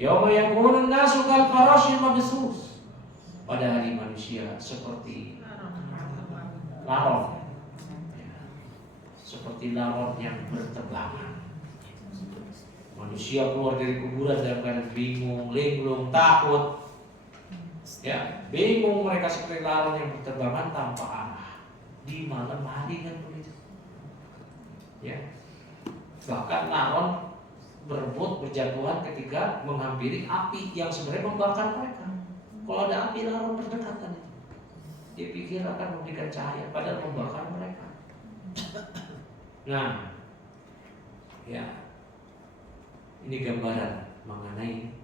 yauma yakunun nasu kal farashil mabsus. Pada hari manusia seperti laron, ya, seperti laron yang berterbangan. Manusia keluar dari kuburan dalam keadaan bingung, linglung, takut. Ya, bingung mereka seperti laron yang berterbangan tanpa arah di malam hari kan begitu. Ya, bahkan laron berebut berjatuhan ketika menghampiri api yang sebenarnya membakar mereka. Kalau ada api laron berdekatan, dia pikir akan memberikan cahaya, padahal membakar mereka. Nah, ya. Ini gambaran mengenai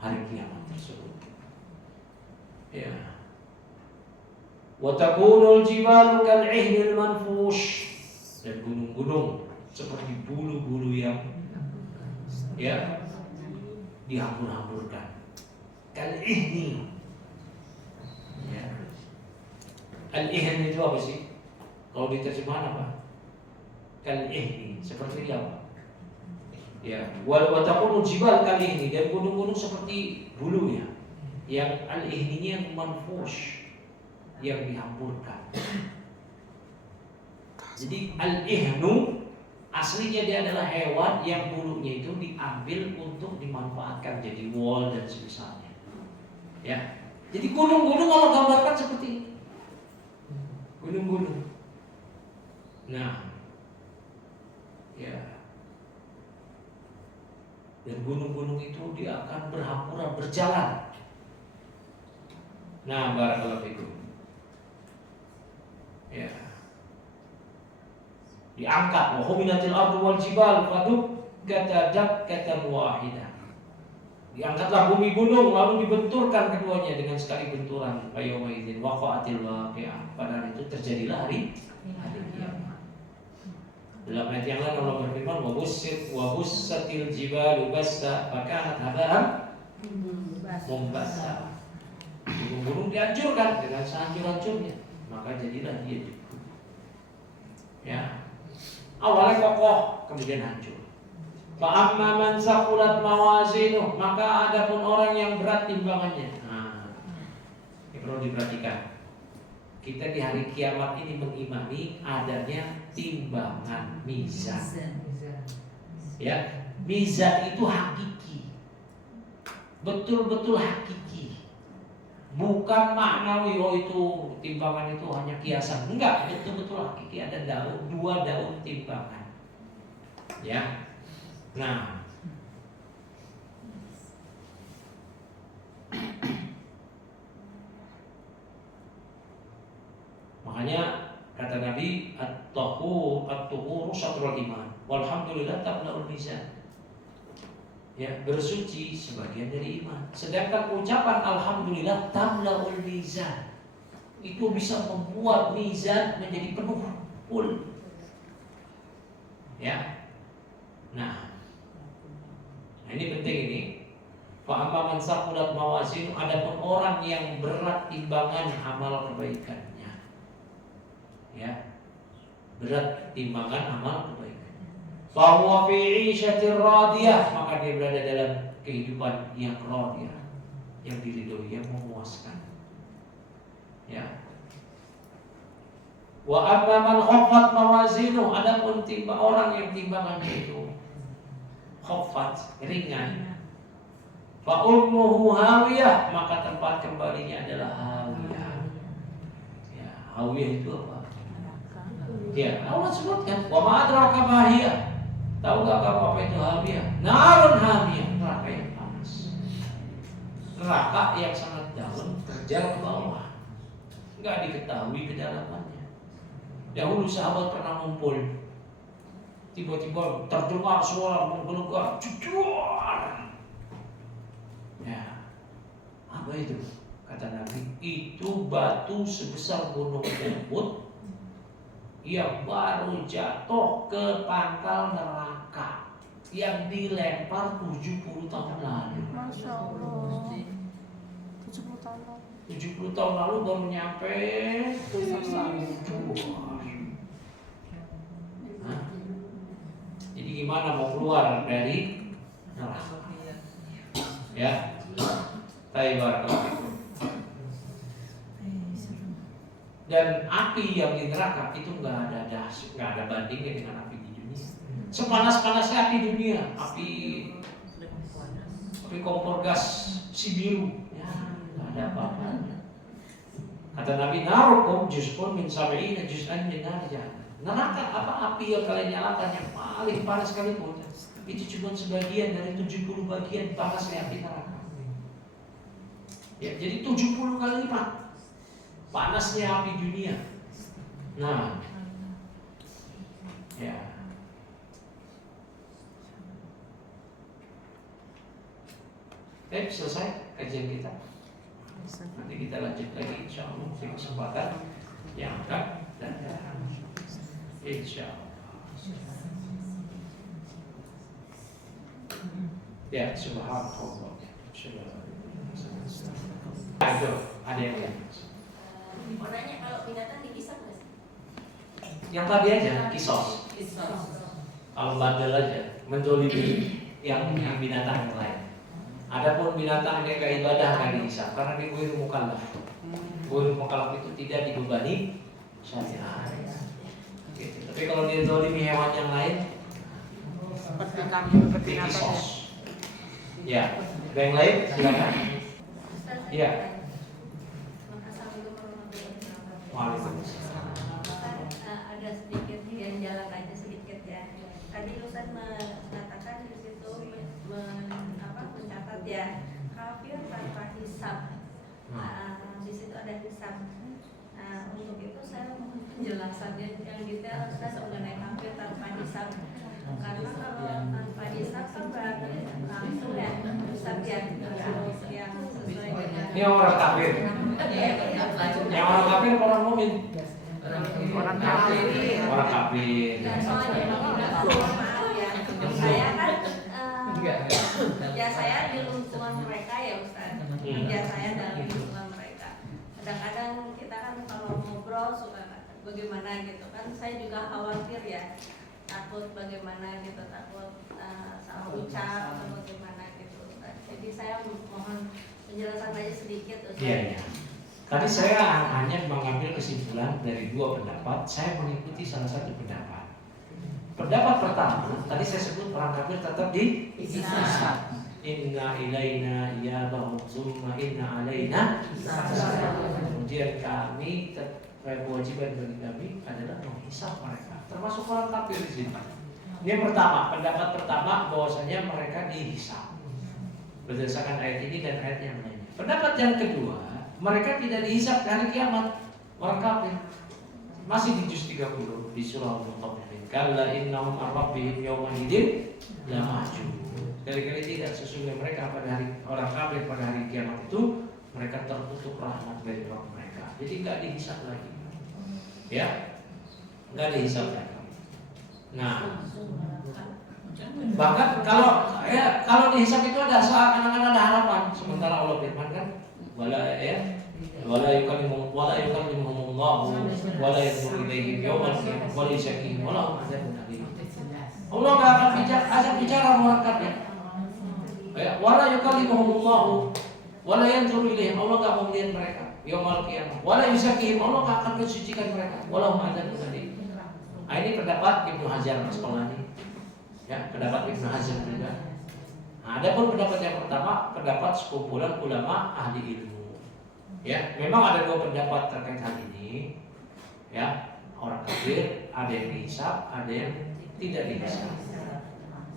hari kiamat tersebut. Ya. Wa takunul jibalu kal'ihnil manfush, dan gunung-gunung seperti bulu-bulu yang ya dihambur-hamburkan. Kal-ihni. Ya. Al-ihn itu apa sih? Kalau diterjemahkan apa? Kal-ihni, seperti apa? Ya, wa taqulu jibal kal-ihni, dan gunung-gunung seperti bulunya. Yang al-ihninya yang manfush, yang dihamburkan. Jadi al-ihnu aslinya dia adalah hewan yang bulunya itu diambil untuk dimanfaatkan jadi wool dan semisalnya. Ya. Jadi gunung-gunung kalau gambarkan seperti ini. Gunung-gunung. Nah, ya. Dan gunung-gunung itu dia akan berhamburan berjalan. Nah, barakallahu fikum. Ya. Diangkat wa huminatil ardu wal jibal fadukkat dakkatan wahidah. Diangkatlah bumi gunung lalu dibenturkan keduanya dengan sekali benturan. Yaumaidzin waqa'atil waqi'ah. Pada hari itu terjadilah hari kiamat. Dalam ayat yang lain Allah berfirman wa bussatil jibalu bassa fakanat haba'an mumbassa. Gunung-gunung dihancurkan dengan sehancur-hancurnya, maka jadilah dia juga. Ya. Awalnya kokoh, kemudian hancur. Fa'amma man saqulat mawazinuh, maka adapun orang yang berat timbangannya. Nah, ini perlu diperhatikan. Kita di hari kiamat ini mengimani adanya timbangan mizan. Ya, mizan itu hakiki. Betul-betul hakiki. Bukan maknawi, oh itu timbangan itu hanya kiasan. Enggak, betul-betul hakiki. Ada dua daun timbangan. Ya. Nah, makanya kata Nabi at-tuhuru syatrul iman. Walhamdulillah tamla'ul mizan. Ya, bersuci sebagian dari iman. Sedangkan ucapan alhamdulillah tamla'ul mizan itu bisa membuat mizan menjadi penuh, full. Ya. Nah, ini penting ini. Fa'amma man saqulat mawazinu, adapun orang yang berat timbangan amal kebaikannya. Ya. Berat timbangan amal kebaikannya. Fa huwa fi 'ishatir radiyah, maka dia berada dalam kehidupan yang radiyah, yang diridhoi, yang memuaskan. Ya. Wa amma man khaffat mawazinu, adapun orang yang timbangannya itu khaffat, ringan. Fa ummuhu hawiyah, maka tempat kembalinya adalah hawiyah. Ya, hawiyah itu apa? Ya, Allah sebutkan, wa ma adraka ma hiya. Tahu enggak kamu apa itu hawiyah? Narun hamiyah, neraka yang panas. Neraka yang sangat dalam, terjal ke bawah. Enggak diketahui kedalamannya. Dahulu sahabat pernah ngumpul, tiba-tiba terdengar suara menggelegar, cucuar. Ya, apa itu? Kata Nabi, itu batu sebesar gunung Uhud yang baru jatuh ke pangkal neraka yang dilempar 70 tahun lalu. Masya Allah. 70 tahun lalu. 70 tahun lalu baru nyampe Jadi gimana mau keluar dari neraka? Ya, Taibar. Dan api yang di neraka itu nggak ada bandingnya dengan api di dunia. Sepanas-panasnya api dunia, api kompor gas Sibiru, ya nggak ada apa-apanya. Kata Nabi, narukum juz'un min sab'ina juz'an min nar jahannam. Neraka apa api yang kalian nyalakan yang paling panas sekalipun itu cuma sebagian dari 70 bagian panasnya api neraka. Ya, jadi 70 kali lipat panasnya api dunia. Nah, ya. Baik, selesai kajian kita. Nanti kita lanjut lagi insyaallah di kesempatan yang akan datang. Insyaallah. Ya, subhanallah. Itu ada yang lain. Mau nanya kalau binatang dihisap nggak sih? Yang tadi aja, kisos. Kalau bandel aja, menzolimi yang binatang yang lain. Adapun binatang yang gak ibadah gak dihisap karena di ghairu mukallaf. Ghairu mukallaf itu tidak dibebani syariat. Gitu. Tapi kalau dia zolimi hewan yang lain, Seperti kambing, seperti apa ya? kisos. Ya, ada yang lain silakan. Iya. Waalaikumsalam. Ada sedikit yang jalan aja sedikit ya. Tadi Ustaz mengatakan di situ mencatat ya kafir tanpa hisab. Di situ ada hisab. Untuk itu saya mohon penjelasannya yang detail Ustaz mengenai kafir tanpa hisab. Karena kalau tanpa hisab kan berarti langsung ya Ustaz ya yang sesuai dengan Ini orang kafir. Yang orang kafir orang mukmin. Orang kafir. Orang kafir. Dan soalnya maaf ya, saya kan ya saya di lingkungan mereka ya Ustaz. Ya saya dalam lingkungan mereka. Kadang-kadang kita kan kalau ngobrol suka bagaimana gitu kan, saya juga khawatir ya, takut bagaimana gitu, takut salah ucap atau bagaimana gitu Ustaz. Jadi saya mohon penjelasan aja sedikit Ustaz. Iya, iya. Tadi saya hanya mengambil kesimpulan dari dua pendapat. Saya mengikuti salah satu pendapat. Pendapat pertama, tadi saya sebut orang kafir tetap di Hisab. Inna ilaina iyabahum summa inna alaina hisab. Kemudian kami kewajiban bagi kami adalah menghisab mereka, termasuk orang kafir di sini. Ini pertama, pendapat pertama bahwasanya mereka dihisab berdasarkan ayat ini dan ayat yang lainnya. Pendapat yang kedua, mereka tidak dihisab hari kiamat, orang kafir. Masih di juz 30 di surah Al-Mutaffifin. Kalla innahum ar-rabbihim yawma idzin la mahjubun. Kali-kali tidak, sesungguhnya mereka pada hari orang kafir pada hari kiamat itu mereka tertutup rahmat dari Rabb mereka. Jadi enggak dihisab lagi. Ya. Enggak dihisab lagi. Nah, bahkan kalau dihisab itu ada seakan-akan ada harapan. Sementara Allah firmankan wala yukallimuhumullahu wala yanzuru ilaihim yawmal qiyamah wala yuzakkihim wa lahum adzabun alim. Allah enggak akan bicara orang kafir. Wala yukallimuhumullahu wala yanzuru ilaihim, Allah enggak mau melihat mereka yawmal qiyamah. Wala yuzakkihim, Allah enggak akan mensucikan mereka. Wa lahum adzabun alim. Ini pendapat Ibnu Hajar Asqalani. Ya, pendapat Ibnu Hajar juga. Nah, adapun pendapat yang pertama, pendapat sekumpulan ulama ahli ilmu. Ya, memang ada dua pendapat terkait hal ini. Ya, orang kafir ada yang dihisab, ada yang tidak dihisab.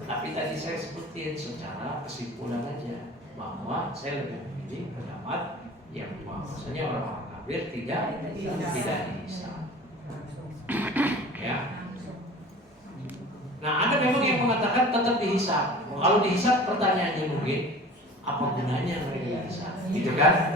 Tapi tadi saya sebutin secara kesimpulan aja bahwa saya lebih memilih pendapat yang bahwasanya orang kafir tidak dihisab. Ya. Nah, ada memang yang mengatakan tetap dihisab. Kalau dihisab, pertanyaannya mungkin apa gunanya mereka dihisab, gitu kan?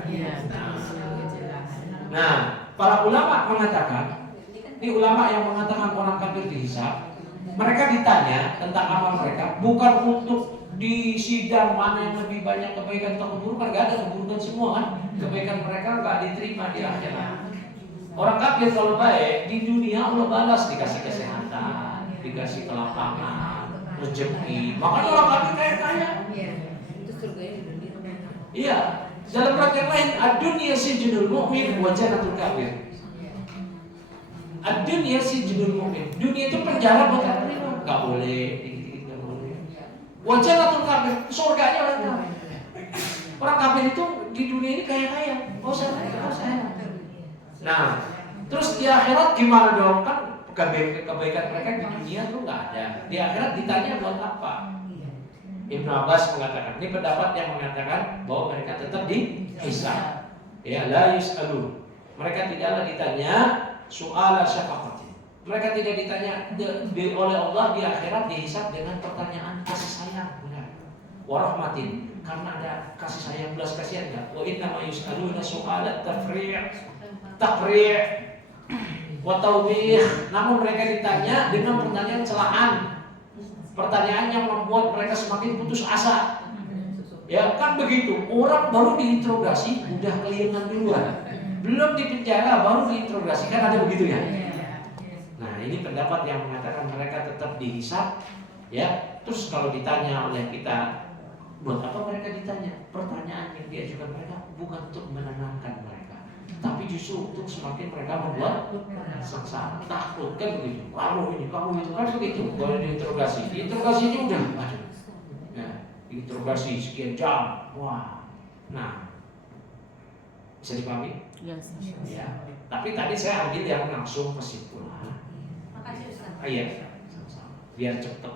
Nah, para ulama mengatakan, ini ulama yang mengatakan orang kafir dihisab, mereka ditanya tentang amal mereka, bukan untuk di sidang mana yang lebih banyak kebaikan atau keburukan, gak ada keburukan semua kan? Kebaikan mereka gak diterima di akhirat. Orang kafir kalau baik di dunia Allah balas, dikasih kesehatan, dikasih kelapangan, rezeki. Makanya orang kafir kaya-kaya. Itu surganya di dunia. Iya. Dalam ayat yang lain, ad-dunya sijnul mu'min wa jannatul kafir. Ad-dunya sijnul mu'min. Dunia itu penjara buat orang beriman. Enggak boleh, dikit-dikit enggak boleh. Wa jannatul kafir, surganya orang kafir. Orang kafir itu di dunia ini kaya-kaya. Oh saya. Nah, terus di akhirat gimana dong? Kan kebaikan mereka di dunia tuh nggak ada. Di akhirat ditanya buat apa? Ibnu Abbas mengatakan, ini pendapat yang mengatakan bahwa mereka tetap dihisab. Ya, la yus'alun. Mereka tidaklah ditanya soal syafaqatin. Mereka tidak ditanya oleh Allah di akhirat dihisab dengan pertanyaan kasih sayang, benar. Warahmatin, karena ada kasih sayang, belas kasihan enggak? Wa inna ma yus'aluna su'alat tafri' wa taubih. Namun mereka ditanya dengan pertanyaan celaan, pertanyaan yang membuat mereka semakin putus asa. Ya kan begitu. Orang baru diinterogasi udah keliengan duluan. Belum di penjara baru diinterogasi, kan ada begitu ya. Nah, ini pendapat yang mengatakan mereka tetap dihisap, ya. Terus kalau ditanya oleh kita, buat apa mereka ditanya? Pertanyaan yang diajukan mereka bukan untuk menenangkan mereka, tapi justru untuk semakin mereka membuat sengsara, takut kan begitu. Kamu ini, kamu itu kan begitu. Boleh diinterogasi, diinterogasinya udah, aduh, ya, diinterogasi sekian jam, wah. Nah, bisa dipahami? Yes. Ya. Tapi tadi saya ambil yang langsung kesimpulan. Makasih Ustaz. Iya, biar cepet.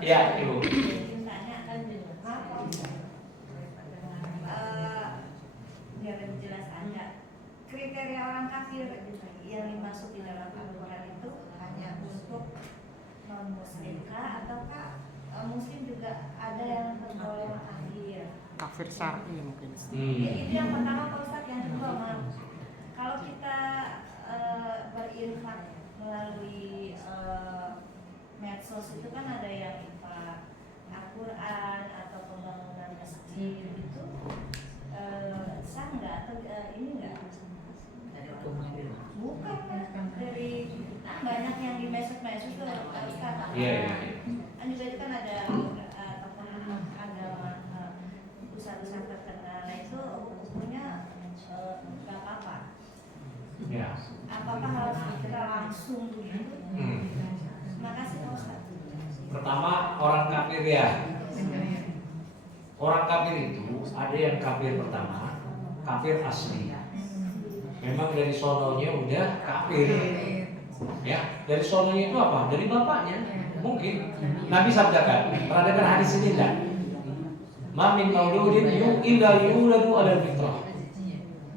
Ya, Ibu. Tanya kan maaf Pak Ustaz. Biar lebih jelas aja. Kriteria orang kafir yang dimasuk di dalam Al-Quran itu hanya untuk non muslim kah ataukah muslim juga ada yang tergolong kafir? Kafir syar'i mungkin. Ya, itu yang pertama Pak Ustaz. Yang kedua, maaf, kalau kita berinfak melalui medsos itu kan ada yang infak Al-Quran atau pembangunan masjid itu sah nggak atau ini nggak? Bukan kan dari banyak yang di medsos itu Pak Ustaz. Iya. Kan juga itu kan ada tokoh agama usaha-usaha terkenal, nah itu hukumnya nggak apa-apa. Ya. Apakah harus kita langsung begitu? Makasih Pak Ustaz. Pertama, orang kafir ya. Orang kafir itu ada yang kafir pertama, kafir asli. Memang dari sononya udah kafir. Ya, dari sononya itu apa? Dari bapaknya. Mungkin Nabi sabdakan, pernah dengar hadis ini enggak? Ma min mauludin illa yuladu 'ala fitrah.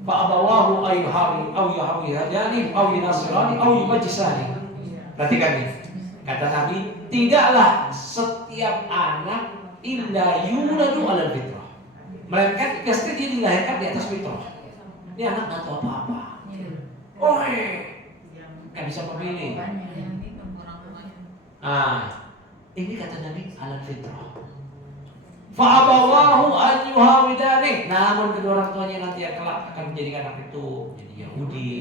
Fa abawahu ayyuhawi aw yahwiyani aw yunasirani aw yumajisani. Perhatikan nih. Kata Nabi, tidaklah setiap anak illa yuladu 'ala fitrah. Melainkan pasti dia dilahirkan di atas fitrah. Ini anak nggak tahu apa-apa. Nggak bisa memilih. Ini kata Nabi 'ala fitrah. Fa'abawahu an yuhawidani. Namun kedua orang tuanya nanti kelak akan menjadikan anak itu jadi Yahudi,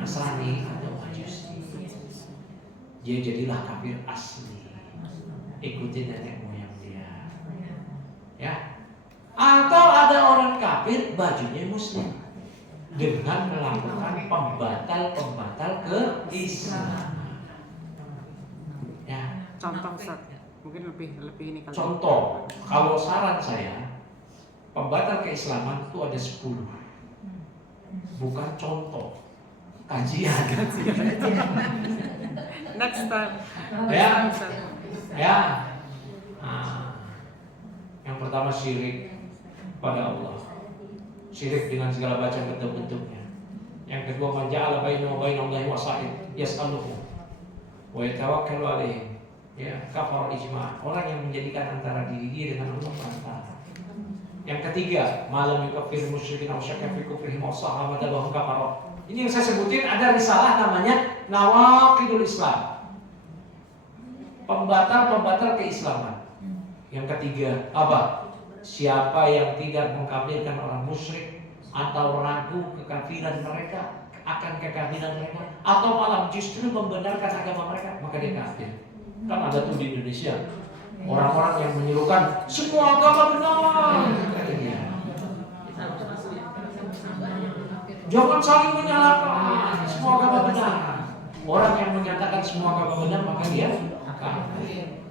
Nasrani atau Majusi. Dia jadilah kafir asli. Ikutin nenek moyang dia. Ya. Atau ada orang kafir bajunya muslim dengan melakukan pembatal keislaman. Ya. Contoh Ustaz. Mungkin lebih ini kali. Contoh, kalau saran saya, pembatal keislaman itu ada 10. Bukan contoh, kajian. Next time. Ya. Ya. Yang pertama syirik pada Allah. Syirik dengan segala macam bentuk-bentuknya. Yang kedua, man ja'ala bainahu wa bainallahi wasa'id yas'aluhu wa yatawakkalu alaihi. Ya, kafar ijma', orang yang menjadikan antara diri dia dengan Allah perantara. Yang ketiga, malam yukafir musyrikin aw syakka fi kufrihim aw sahabata wa kafara. Ini yang saya sebutin, ada risalah namanya Nawaqidul Islam. Pembatal keislaman. Yang ketiga, apa? Siapa yang tidak mengkafirkan orang musyrik atau ragu kekafiran mereka, akan kekafiran mereka, atau malah justru membenarkan agama mereka, maka dia kafir. Kan ada tuh di Indonesia orang-orang yang menyerukan semua agama benar. Jangan saling menyalahkan, semua agama benar. Orang yang menyatakan semua agama benar maka dia kafir.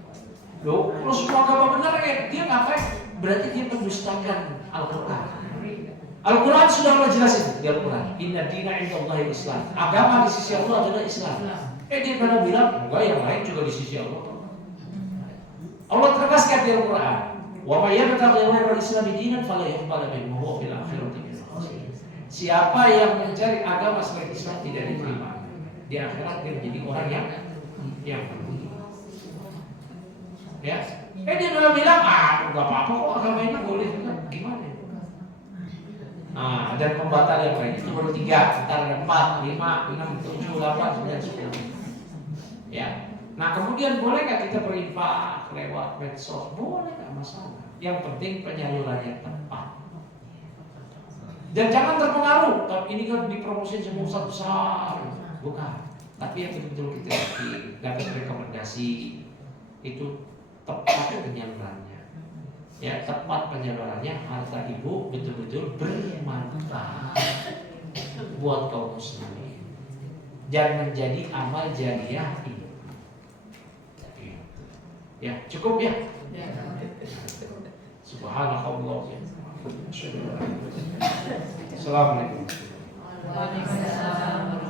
Loh, kalau semua agama benar dia ngapain? Berarti dia mendustakan Al-Quran. Al-Quran sudah menjelaskan di Al-Quran. Inna dina indallahi Islam. Agama di sisi Allah adalah Islam. Dia pernah bilang, enggak, yang lain juga di sisi Allah. Allah tegaskan di Al-Quran, wa may yabtaghi ghayra al-islam dinan fala yuqbal minhu wa fil akhirati minal khasirin. Siapa yang mencari agama selain Islam tidak diterima. Di akhirat dia menjadi orang yang merugi. Ya. Dia pernah bilang, enggak apa-apa kok agama ini boleh juga. Gimana? Dan pembatal yang lain itu baru 3, antara 4, 5, 6, 7, 8, 9, 10. Ya. Nah kemudian boleh nggak kita berinfak lewat medsos? Boleh, nggak masalah. Yang penting penyalurannya tepat. Dan jangan terpengaruh, tapi ini kan dipromosi semua ustaz besar. Bukan. Tapi yang betul-betul kita dapat rekomendasi itu tepat penyalurannya. Ya, tepat penyalurannya, harta ibu betul-betul bermanfaat buat kaum muslimin dan menjadi amal jariah ibu. Ya, cukup ya. Subhanallah. Assalamualaikum. Waalaikumsalam.